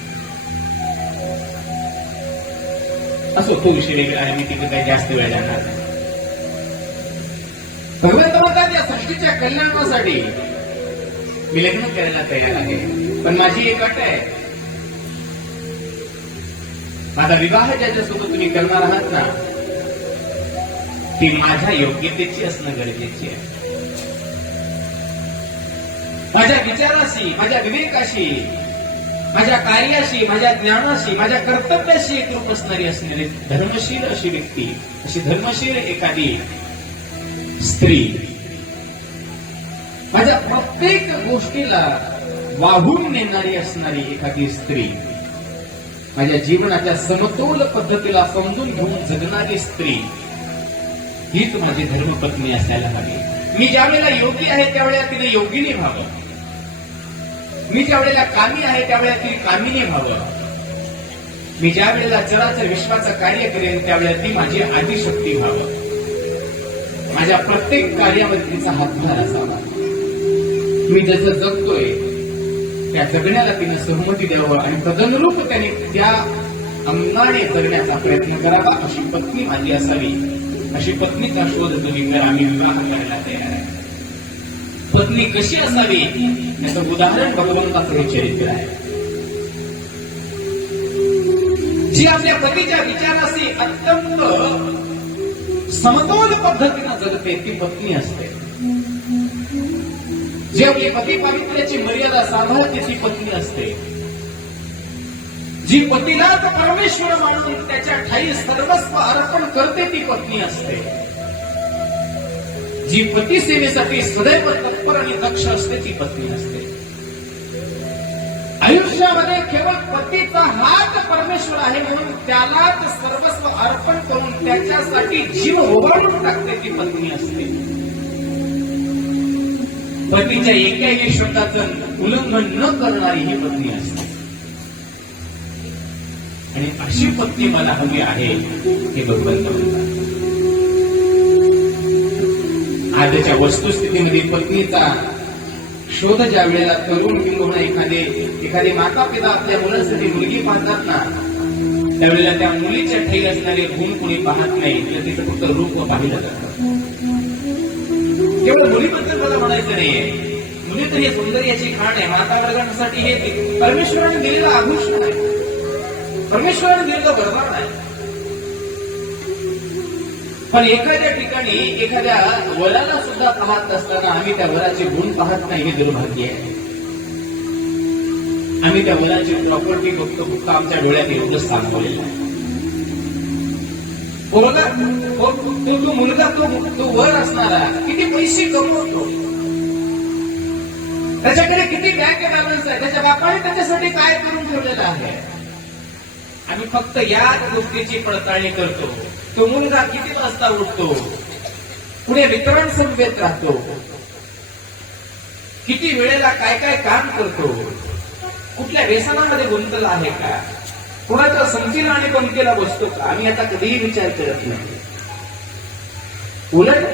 असो, तो विषय वेगळा आहे, मी तिथे काही जास्त वेळ जाणार नाही. भगवंत म्हणतात या सृष्टीच्या कल्याणासाठी मी लग्न करायला तयार आहे, पण माझी एक अट आहे, माझा विवाह ज्याच्यासोबत तुम्ही करणार आहात ना, ती माझ्या योग्यतेची असणं गरजेची आहे. माझ्या विचाराशी, माझ्या विवेकाशी, माझ्या कार्याशी, माझ्या ज्ञानाशी, माझ्या कर्तव्याशी एकरूप असणारी असणारी धर्मशील अशी व्यक्ती, अशी धर्मशील एखादी स्त्री, माझ्या प्रत्येक गोष्टीला वाहून नेणारी असणारी एखादी स्त्री, माझ्या जीवनाच्या समतोल पद्धतीला समजून घेऊन जगणारी स्त्री, हीच माझी धर्मपत्नी असायला हवी. मी ज्या वेळेला योगी आहे त्यावेळेला तिने योगिनी व्हावं, मी ज्या वेळेला कामी आहे त्यावेळेला तिने कामिनी व्हावं, मी ज्या वेळेला चराचर विश्वाचं कार्य करेन त्यावेळेला ती माझी आदिशक्ती व्हावं, माझ्या प्रत्येक कार्यामध्ये तिचा हातभार असावा, मी जसं जगतोय त्या जगण्याला तिने सहमती द्यावं आणि तदनुरूप त्याने त्या अंगाने जगण्याचा प्रयत्न करावा, अशी पत्नी माझी असावी. अशी पत्नीचा शोध तुम्ही करा, आम्ही विवाह करायला तयार आहे. पत्नी कशी असावी याचं उदाहरण भगवंताचं हे चरित्र आहे. जी आपल्या पतीच्या विचाराशी अत्यंत समतोल पद्धतीनं जगते ती पत्नी असते. जी आपली पती पावित्र्याची मर्यादा सांभाळते ती पत्नी असते. जी पतीलाच परमेश्वर मानून त्याच्या ठाई सर्वस्व अर्पण करते ती पत्नी असते. जी पती सेवेसाठी सदैव तत्पर आणि दक्ष असते ती पत्नी असते. आयुष्यामध्ये केवळ पतीचा हात परमेश्वर आहे म्हणून त्यालाच सर्वस्व अर्पण करून त्याच्यासाठी जीव ओवाळून टाकते ती पत्नी असते. पतीच्या एकाही शब्दाचं उल्लंघन न करणारी ही पत्नी असते. आणि अशी पत्नी मला हवी आहे हे भगवंत म्हणतात. आजच्या वस्तुस्थितीमध्ये पत्नीचा शोध ज्या वेळेला तरुण किंवा एखादे माता पिता आपल्या मुलांसाठी मुलगी पाहतात ना, त्यावेळेला त्या मुलीच्या ठाई असणारे गुण कोणी पाहत नाही, तिला तिचं फक्त रूप पाहिलं जातं. केवळ मुलीबद्दल मला म्हणायचं नाहीये, मुली तर हे सौंदर्याची खाण आहे, माता वर्गासाठी हे परमेश्वराने दिलेलं आभूषण आहे, परमेश्वराने दिलेलं वरदान आहे. पण एखाद्या ठिकाणी एखाद्या वराला सुद्धा पाहत असताना आम्ही त्या वराचे गुण पाहत नाही, हे दुर्भाग्य आहे. आम्ही त्या वराची प्रॉपर्टी बघतो, फक्त आमच्या डोळ्यात एवढंच सांगवलेलं आहे. तो मुलगा तो वर असणारा किती पैसे कमवतो, त्याच्याकडे किती बँक बॅलन्स आहे, त्याच्या बापाने त्याच्यासाठी काय करून ठेवलेलं आहे. आम्ही फक्त याच गोष्टीची पडताळणी करतो. तो मुलगा किती वाजता उठतो, पुढे मित्रांसमवेत राहतो, किती वेळेला काय काय काम करतो, कुठल्या व्यसनामध्ये गुंतला आहे का, कुणाच्या संगतीला आणि पंक्तीला बसतो का, आम्ही आता कधीही विचार करत नाही. उलट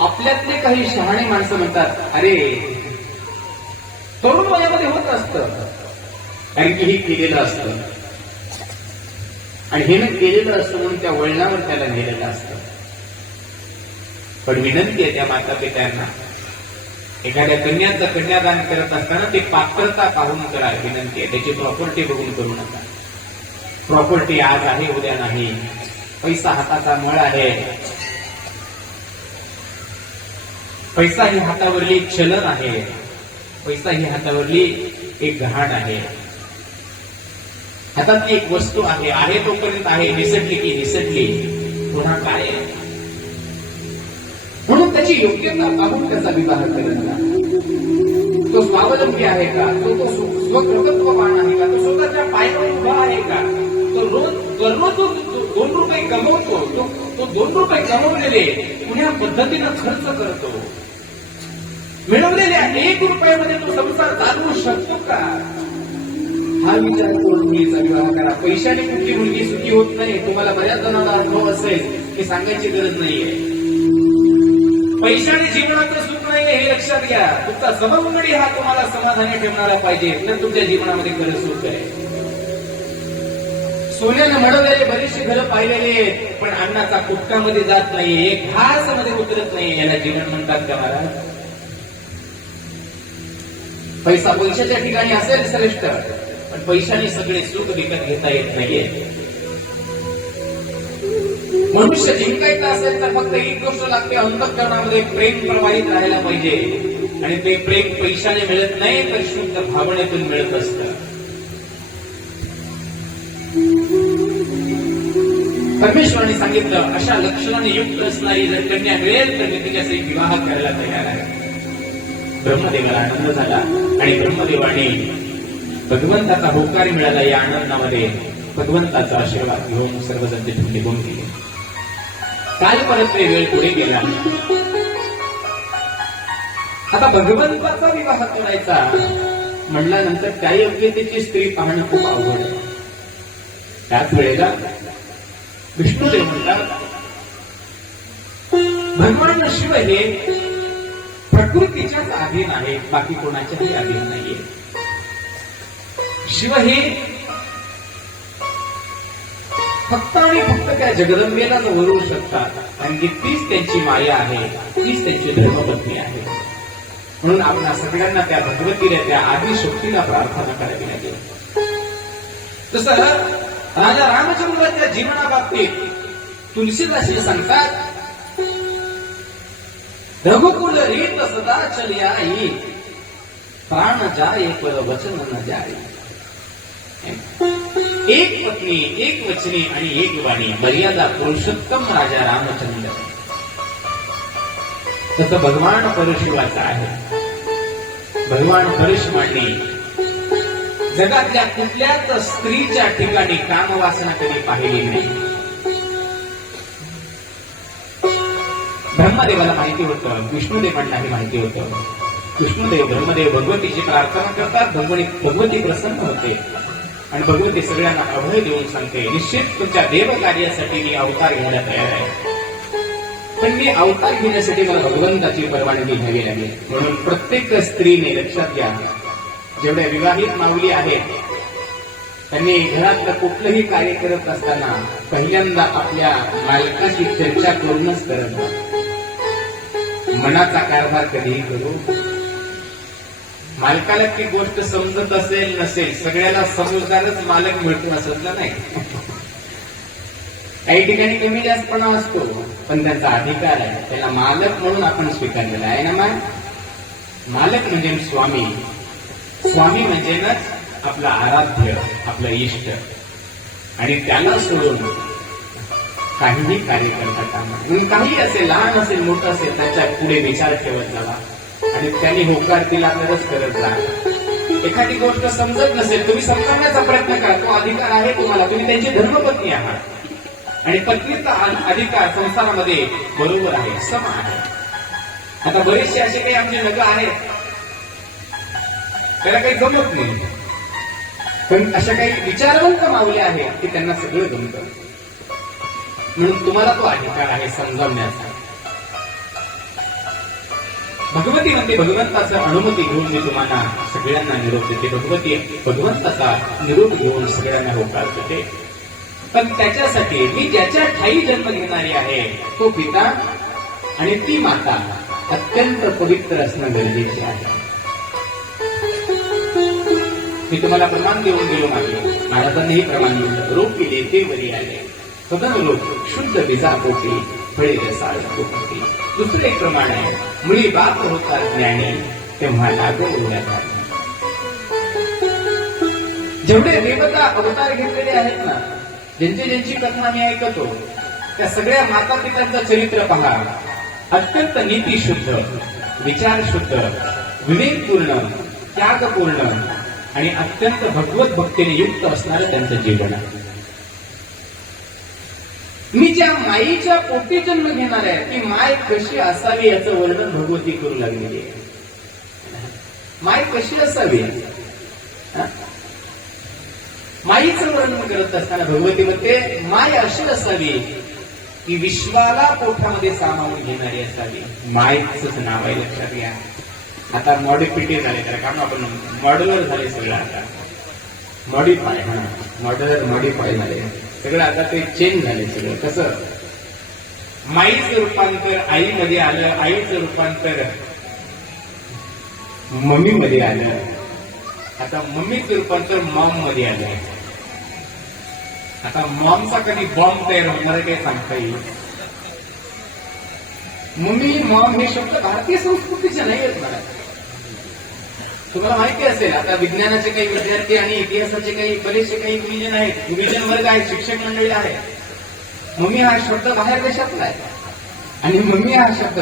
आपल्यातले काही शहाणे माणसं म्हणतात, अरे तरुण वयामध्ये होत असतं, कारण की हे केलेलं असतं आणि हे केलेलं असतं म्हणून त्या वळणावर त्याला नेलेलं असतं. पण विनंती आहे त्या माता पित्यांना, एखाद्या कन्याचं कन्यादान करत असताना ते पात्रता पाहून करा. विनंती आहे, त्याची प्रॉपर्टी बघून करू नका. प्रॉपर्टी आज आहे उद्या नाही, पैसा हाताचा मळ आहे, पैसा ही हातावरली एक चलन आहे, पैसा ही हातावरली एक घाण आहे, हातातली एक वस्तू आहे तोपर्यंत आहे, निसटली की निसटली, पुन्हा काय. म्हणून त्याची योग्यता पाहून त्याचा विवाह करत. तो स्वावलंबी आहे का, तो स्वप्रभुत्ववान आहे का, तो स्वतःच्या पायावर उभा आहे का, तो रोज 2 रुपये कमवतो, तो 2 रुपये कमवलेले पुण्या पद्धतीनं खर्च करतो, मिळवलेल्या 1 रुपयामध्ये तो संसार चालवू शकतो का, हा विचार करून मुलीचा विवाह करा. पैशाने कुठली मुलगी सुखी होत नाही, तुम्हाला बऱ्याच जणांना अनुभव असेल, हे सांगायची गरज नाहीये. पैशाने जीवनाचं सुख नाहीये हे लक्षात घ्या. तुमचा सममंडळी हा तुम्हाला समाधानी ठेवणारा पाहिजे, तर तुमच्या जीवनामध्ये खरं सुख आहे. सोन्यानं मडवलेले बरेचसे घरं पाहिलेले आहेत, पण अन्नाचा कुटकामध्ये जात नाही, एक घास मध्ये उतरत नाही. याला जीवन म्हणतात का महाराज? पैसा पैशाच्या ठिकाणी असेल श्रेष्ठ, पण पैशाने सगळे सुख विकत घेता येत नाहीये. मनुष्य जिंकायचं असेल तर फक्त एक गोष्ट लागते, अंतःकरणामध्ये प्रेम प्रवाहित राहायला पाहिजे. आणि ते प्रेम पैशाने मिळत नाही, तर शुद्ध भावनेतून मिळत असतं. परमेश्वराने सांगितलं, अशा लक्षणाने युक्त असणारी जर कन्या मिळेल तर मी तिच्याशी विवाह करायला तयार आहे. ब्रह्मदेवाला आनंद झाला आणि ब्रह्मदेवाने भगवंताचा होकार मिळाला. या आनंदामध्ये भगवंताचा आशीर्वाद घेऊन सर्वजण तिथून निघून गेले. काल परत वेळ पुढे गेला. आता भगवंताचा विवाह करायचा म्हणल्यानंतर त्या योग्यतेची स्त्री पाहणं खूप अवघड आहे. त्याच वेळेला विष्णुदेव म्हणतात, भगवान शिव हे प्रकृतीच्याच अधीन आहे, बाकी कोणाच्याही अधीन नाहीये. शिव हे फक्त आणि फक्त त्या जगदंबेलाच वरू शकतात आणि तीच त्यांची माया आहे, तीच त्यांची धर्मपत्नी आहे. म्हणून आपल्या सगळ्यांना त्या भगवतीला, त्या आदिशक्तीला प्रार्थना करावी लागेल. तसं राजा रामचंद्राच्या जीवनाबाबतीत तुलसीदास सांगतात, रघुकुल रीत सदा चली आई, प्राण जाय पर वचन न जाय. एक पत्नी, एक वचनी आणि एक वाणी, मर्यादा पुरुषोत्तम राजा रामचंद्र. तसं भगवान परशिवाचा आहे. भगवान परशुरामांनी जगातल्या कुठल्याच स्त्रीच्या ठिकाणी कामवासना कधी पाहिली नाही. ब्रह्मदेवाला माहिती होतं, विष्णुदेवांनाही माहिती होतं. विष्णुदेव ब्रह्मदेव भगवतीची प्रार्थना करतात, भगवती प्रसन्न होते आणि भगवती सगळ्यांना अभय देऊन सांगते, निश्चित तुमच्या देव कार्यासाठी मी अवतार घ्यायला तयार आहे. पण मी अवतार घेण्यासाठी मला भगवंताची परवानगी घ्यावी लागेल. म्हणून प्रत्येक स्त्रीने लक्षात घ्या, जेवढ्या विवाहित माऊली आहेत त्यांनी घरातलं कुठलंही कार्य करत असताना पहिल्यांदा आपल्या मालकाशी चर्चा करूनच करत जा. मनाचा कारभार कधीही करू. मालकाला ती गोष्ट समजत असेल नसेल, सगळ्याला समजदारच मालक मिळतो असं नाही. काही ठिकाणी कमी जास्तपणा असतो, पण त्यांचा अधिकार आहे, त्याला मालक म्हणून आपण स्वीकारलेला आहे ना. मालक म्हणजे स्वामी. स्वामी म्हणजेच आपला आराध्य, आपला इष्ट. आणि त्याला सोडून काहीही कार्य करता कामा. काही असेल, लहान असेल मोठं असेल, त्याच्या पुढे विचार ठेवत जावा आणि त्यांनी होकार दिला तरच करत जा. एखादी गोष्ट समजत नसेल, तुम्ही समजवण्याचा प्रयत्न करा. तो अधिकार आहे तुम्हाला, तुम्ही त्यांची धर्मपत्नी आहात आणि पत्नीचा अधिकार संसारामध्ये बरोबर आहे, सम आहे. आता बरेचसे असे काही आमचे नग आहेत, त्याला काही जमत नाही, पण अशा काही विचारवंत माऊले आहेत की त्यांना सगळं जमतं. म्हणून तुम्हाला तो अधिकार आहे समजावण्याचा. भगवती म्हणते, भगवंताचा अनुमती घेऊन मी तुम्हाला सगळ्यांना निरोप देते. भगवती भगवंताचा निरोप घेऊन सगळ्यांना होकार देते. पण त्याच्यासाठी मी ज्याच्या ठाई जन्म घेणारी आहे तो पिता आणि ती माता अत्यंत पवित्र असणं गरजेचे आहे. मी तुम्हाला प्रमाण देऊन गेलो नाही, महाराजांनीही प्रमाण दिलं. रोप केले ते वरी आले, सदन लोक शुद्ध बीजा पोटी, फळे रसाळ पोटी. दुसरे प्रमाण आहे, मुली बाप होतात ज्ञानी, तेव्हा लागो उड्यात. जेवढे देवता अवतार घेतलेले आहेत ना, ज्यांची ज्यांची कथा मी ऐकतो, त्या सगळ्या माता पित्यांचं चरित्र पहा. अत्यंत नीतीशुद्ध, विचारशुद्ध, विवेकपूर्ण, त्यागपूर्ण आणि अत्यंत भगवत भक्तीने युक्त असणारं त्यांचं जीवन आहे. मी ज्या माईच्या पोटी जन्म घेणार आहे ती माय कशी असावी याचं वर्णन भगवती करू लागलेली आहे. माय कशी असावी, माईचं वर्णन करत असताना भगवती म्हणते, माय अशी असावी की विश्वाला पोटामध्ये सामावून घेणारी असावी. मायचंच नाव आहे, लक्षात घ्या. आता मॉडिफिटी झाले, तर कारण आपण मॉड्युलर झाले सगळं. आता मॉडिफाय मॉडिफाय झाले सगळं. आता ते चेंज झाले सगळं. कसं माईचं रूपांतर आईमध्ये आलं, आईचं रूपांतर मम्मीमध्ये आलं, आता मम्मीचं रूपांतर मॉम मध्ये आलं. आता मॉमचा कधी बॉम्ब तयार होणार काही सांगता येईल? मम्मी मॉम हे शब्द भारतीय संस्कृतीचे नाही आहेत मला. तुम्हाला माहिती असेल आता विज्ञानाचे काही विद्यार्थी आणि इतिहासाचे काही बरेचसे काही गुरुजन आहेत, गुरुजन वर्ग आहेत, शिक्षक मंडळी आहे. मम्मी हा शब्द बाहेर देशातला आहे आणि मम्मी हा शब्द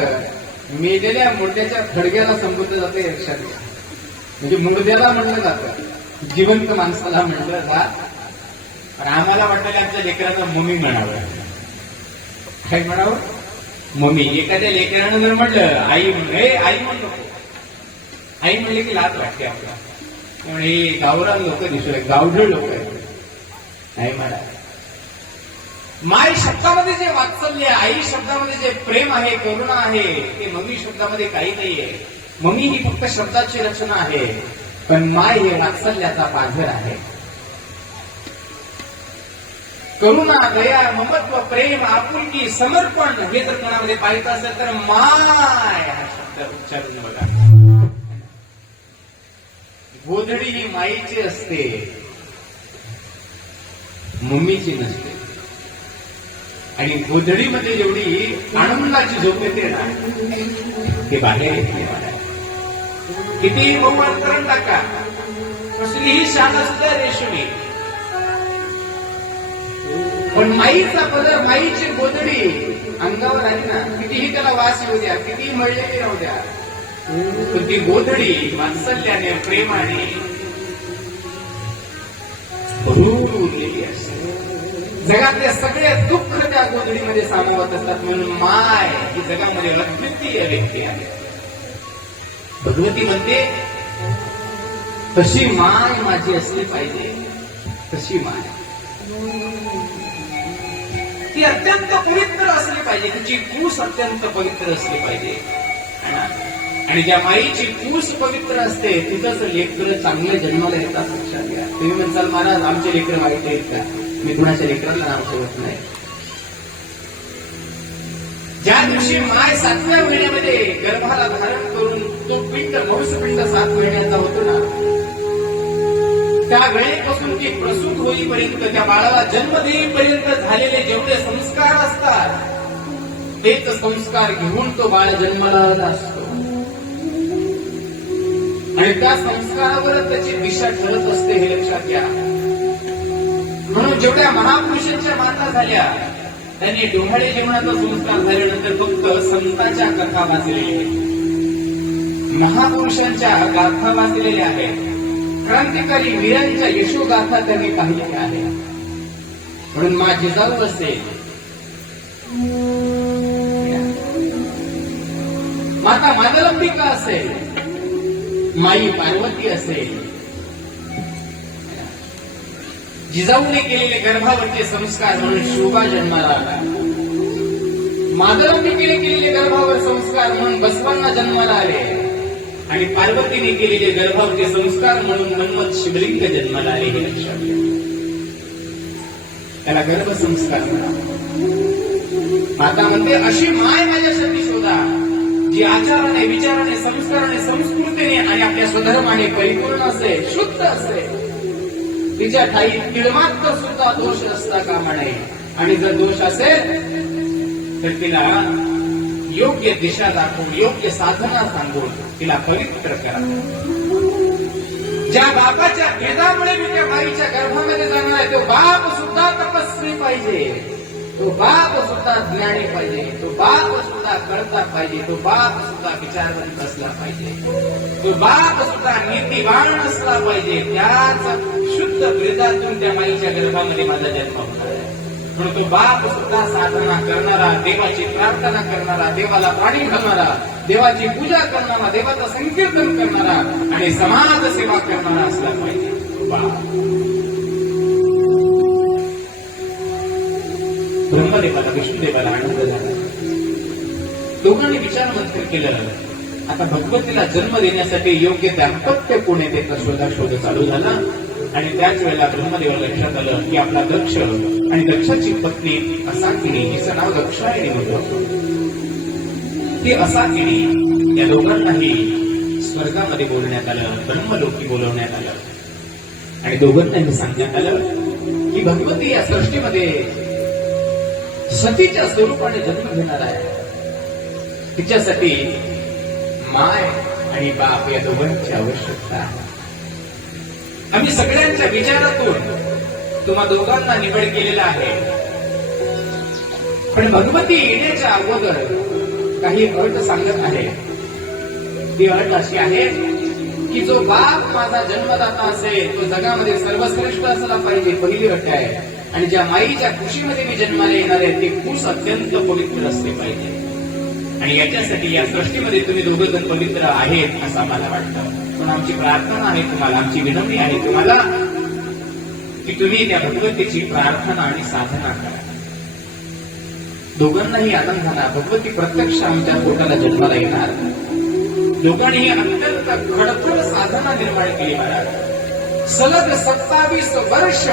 मेलेल्या मुर्द्याच्या थडग्याला संबोधलं जाते. लक्षात घ्या. म्हणजे मुर्द्याला म्हणलं जातं, जिवंत माणसाला म्हणलं जात. पण आम्हाला वाटलं आमच्या लेकरांना मम्मी म्हणावं. काय म्हणावं? मम्मी. एखाद्या लेकरानं जर म्हटलं आई म्हणलं, आई म्हणू नको. आई म्हणले की लाज वाटते आपल्याला. पण हे गावरान लोक दिसू, गावढळ लोक आहेत. नाही म्हणा. माय शब्दामध्ये जे वात्सल्य, आई शब्दामध्ये जे प्रेम आहे, करुणा आहे, ते मम्मी शब्दामध्ये काही नाहीये. मम्मी ही फक्त शब्दाची रचना आहे, पण माय हे वात्सल्याचा पाझर आहे. करुणा, दया, ममत्व, प्रेम, आपुलकी, समर्पण हे जर कोणामध्ये पाहिजे असेल तर माय हा शब्द उच्चारून बघा. गोधडी ही माईची असते, मम्मीची नसते. आणि गोधडीमध्ये जेवढी आनंदाची झोप येते ना, ते बाहेर येते. कितीही मोबाईल करून टाका, कसलीही शान असते रेशमी, पण माईचा पदर, माईची गोधडी अंगावर आली ना, कितीही त्याला वास येऊ द्या, कितीही मळलेली राहू द्या, पण ती गोधडी वात्सल्याने, प्रेमाने भरून उरलेली असते. जगातले सगळे दुःख त्या गोधडीमध्ये सामावत असतात. म्हणून माय ही जगामध्ये अद्वितीय व्यक्ती आहे. भगवती म्हणते तशी माय माझी असली पाहिजे, तशी माय ती अत्यंत पवित्र असली पाहिजे, तिची कूस अत्यंत पवित्र असली पाहिजे. आणि ज्या माईची कूस पवित्र असते तिथंच लेकरं चांगले जन्माला येतात. लक्षात घ्या. तुम्ही म्हणसाल महाराज आमचे लेकरं वाईट आहेत का? मी कुणाच्या लेकराला नाव ठेवत नाही. ज्या दिवशी माय 7व्या महिन्यामध्ये गर्भाला धारण करून तो पिंड, मांसपिंड 7 महिन्याचा होतो ना, त्या वेळेपासून ती प्रसूत होईपर्यंत, त्या बाळाला जन्म देईपर्यंत झालेले जेवढे संस्कार असतात तेच संस्कार घेऊन तो बाळ जन्माला आला असतो. आणि त्या संस्कारावरच त्याची दिशा ठरत असते, हे लक्षात घ्या. म्हणून जेवढ्या महापुरुषांच्या माता झाल्या त्यांनी डोहाळे जीवनाचा संस्कार झाल्यानंतर फक्त संतांच्या कथा वाचलेल्या आहेत, महापुरुषांच्या गाथा वाचलेल्या आहेत, क्रांतिकारी वीरांच्या यशोगाथा त्यांनी पाहिलेल्या आहेत. म्हणून मा जिजाऊ असेल, माता मादलंबिका असेल, माई पार्वती असेल, जिजाऊने केलेले गर्भावरचे संस्कार म्हणून शोभा जन्माला आला. मादलंबिकेने केलेले गर्भावर संस्कार म्हणून बसवांना जन्माला आले. आणि पार्वतीने केलेले गर्भावरचे संस्कार म्हणून मन्मथ शिवलिंग जन्माला आले. हे लक्षात घ्या. त्याला गर्भसंस्कार म्हणा. माता म्हणते अशी माय माझ्यासाठी शोधा जी आचाराने, विचाराने, संस्काराने, संस्कृतीने आणि आपल्या स्वधर्माने परिपूर्ण असेल, शुद्ध असेल. तिच्या ठाई तिळमात्र सुद्धा दोष असता कामा नये. आणि जर दोष असेल तर तिला योग्य दिशा दाखवून, योग्य साधना सांगून तिला पवित्र करा. ज्या बापाच्या भेदामुळे मी त्या बाईच्या गर्भामध्ये जाणार आहे तो बाप सुद्धा तपस्वी पाहिजे, तो बाप सुद्धा ज्ञानी पाहिजे, तो बाप सुद्धा करता पाहिजे, तो बाप सुद्धा विचारवंत असला पाहिजे, तो बाप सुद्धा नीतिवान असला पाहिजे. त्याच शुद्ध ब्रिदातून त्या माईच्या गर्भामध्ये माझा जन्म होणार आहे. म्हणून तो बाप सुद्धा साधना करणारा, देवाची प्रार्थना करणारा, देवाला पाणी घालणारा, देवाची पूजा करणारा, देवाचं संकीर्तन करणारा आणि समाज सेवा करणारा असला पाहिजे. बाप ब्रह्मदेवाला, विष्णुदेवाला आनंद झाला. दोघांनी विचार मंथन केलं. आता भगवतीला जन्म देण्यासाठी योग्य दाम्पत्य कोण येते शोध चालू झाला. आणि त्याच वेळेला ब्रह्मदेवाला लक्षात आलं की आपला दक्ष आणि दक्षाची पत्नी असाकिनी, हिचं नाव दक्षायणी होतं. ती असाकिनी, या दोघांनाही स्वर्गामध्ये बोलण्यात आलं, ब्रह्मलोकी बोलवण्यात आलं आणि दोघांनाही सांगण्यात आलं की भगवती या सृष्टीमध्ये सतीच्या स्वरूपाने जन्म घेणार आहे. तिच्यासाठी माय आणि बाप या दोघांची आवश्यकता आहे. आम्ही सगळ्यांच्या विचारातून तुम्हा दोघांना निवड केलेला आहे, पण भगवती येण्याच्या अगोदर काही अट सांगत आहे. ती अट अशी आहे की जो बाप माझा जन्मदाता असेल तो जगामध्ये सर्वश्रेष्ठ असला पाहिजे, पहिली अट आहे. आणि ज्या माईच्या कुशीमध्ये मी जन्माला येणार आहे ते कुश अत्यंत पवित्र असले पाहिजे. आणि याच्यासाठी या सृष्टीमध्ये तुम्ही दोघं जण पवित्र आहेत असं आम्हाला वाटतं. पण आमची प्रार्थना आहे तुम्हाला, आमची विनंती आहे तुम्हाला की तुम्ही त्या भगवतीची प्रार्थना आणि साधना करा. दोघांनाही आनंद झाला. भगवती प्रत्यक्ष आमच्या पोटाला जन्माला येणार. दोघांनी अत्यंत खडखड साधना निर्माण केली. महाराज सलग 27 वर्ष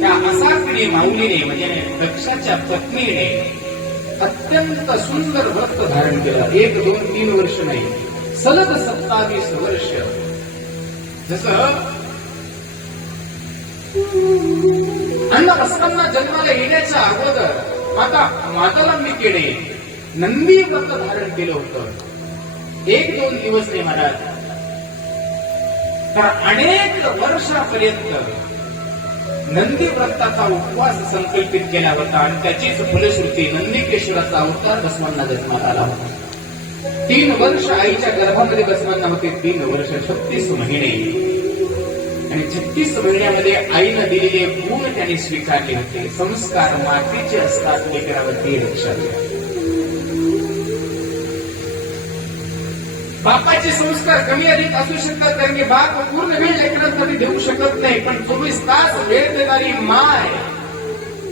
त्या असाकिनी माऊलीने म्हणजे दक्षाच्या पत्नीने अत्यंत सुंदर व्रत धारण केलं. 1, 2, 3 वर्ष नाही, सलग 27 वर्ष. जसं अन्न असताना जन्माला येण्याच्या अगोदर आता मातलांबिकेने नंदी व्रत धारण केलं होतं. 1, 2 दिवस नाही महाराज, तर अनेक वर्षापर्यंत नंदी व्रताचा उपवास संकल्पित केला होता आणि त्याचीच फलश्रुती नंदिकेश्वराचा अवतार बसवांना जन्माला आला होता. 3 वर्ष आईच्या गर्भामध्ये बसवांना होते. 3 वर्ष 36 महिने आणि 36 महिन्यामध्ये आईनं दिलेले गुण त्यांनी स्वीकारले होते. संस्कार मातीचे असतात लेकरावरती लक्षात घ्या. बापाचे संस्कार कमी अधिक असू शकतात कारण की बाप पूर्ण वेळ लेकरांसाठी देऊ शकत नाही, पण 24 तास वेळ देणारी माय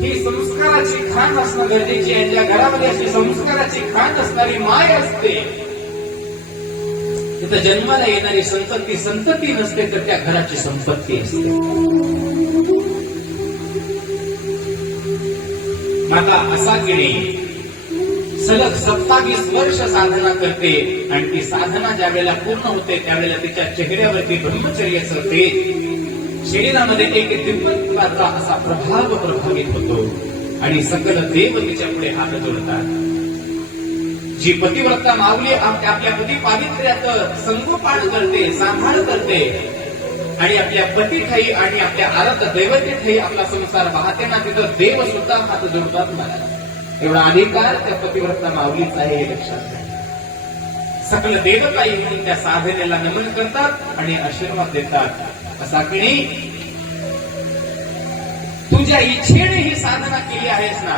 ही संस्काराची खाण असणं गरजेची आहे. ज्या घरामध्ये अशी संस्काराची खाण असणारी माय असते तिथं जन्माला येणारी संतती नसते तर त्या घराची संपत्ती असते. माता असाकिनी सलग 27 वर्ष साधना करते आणि ती साधना ज्या वेळेला पूर्ण होते त्यावेळेला तिच्या चेहऱ्यावरती ब्रह्मचर्याचं तेज, शरीरामध्ये एक दिव्यत्वाचा असा प्रभाव प्रभावित होतो आणि सकल देव तिच्या पुढे हात जोडतात. जी पतिव्रता माऊली आपल्या पती पावित्र्याचं संगोपान करते, सांभाळ करते आणि आपल्या पतीठाई आणि आपल्या आराध्य दैवतेठाई आपला संसार पाहते ना, तिथं देव सुद्धा हात जोडतात. मला एवढा अधिकार त्या पतिव्रता माऊलीचा आहे हे लक्षात घ्या. सकल देवताई म्हणून त्या साधनेला नमन करतात आणि आशीर्वाद देतात. असाकिनी तुझ्या इच्छेने ही साधना केली आहेस ना,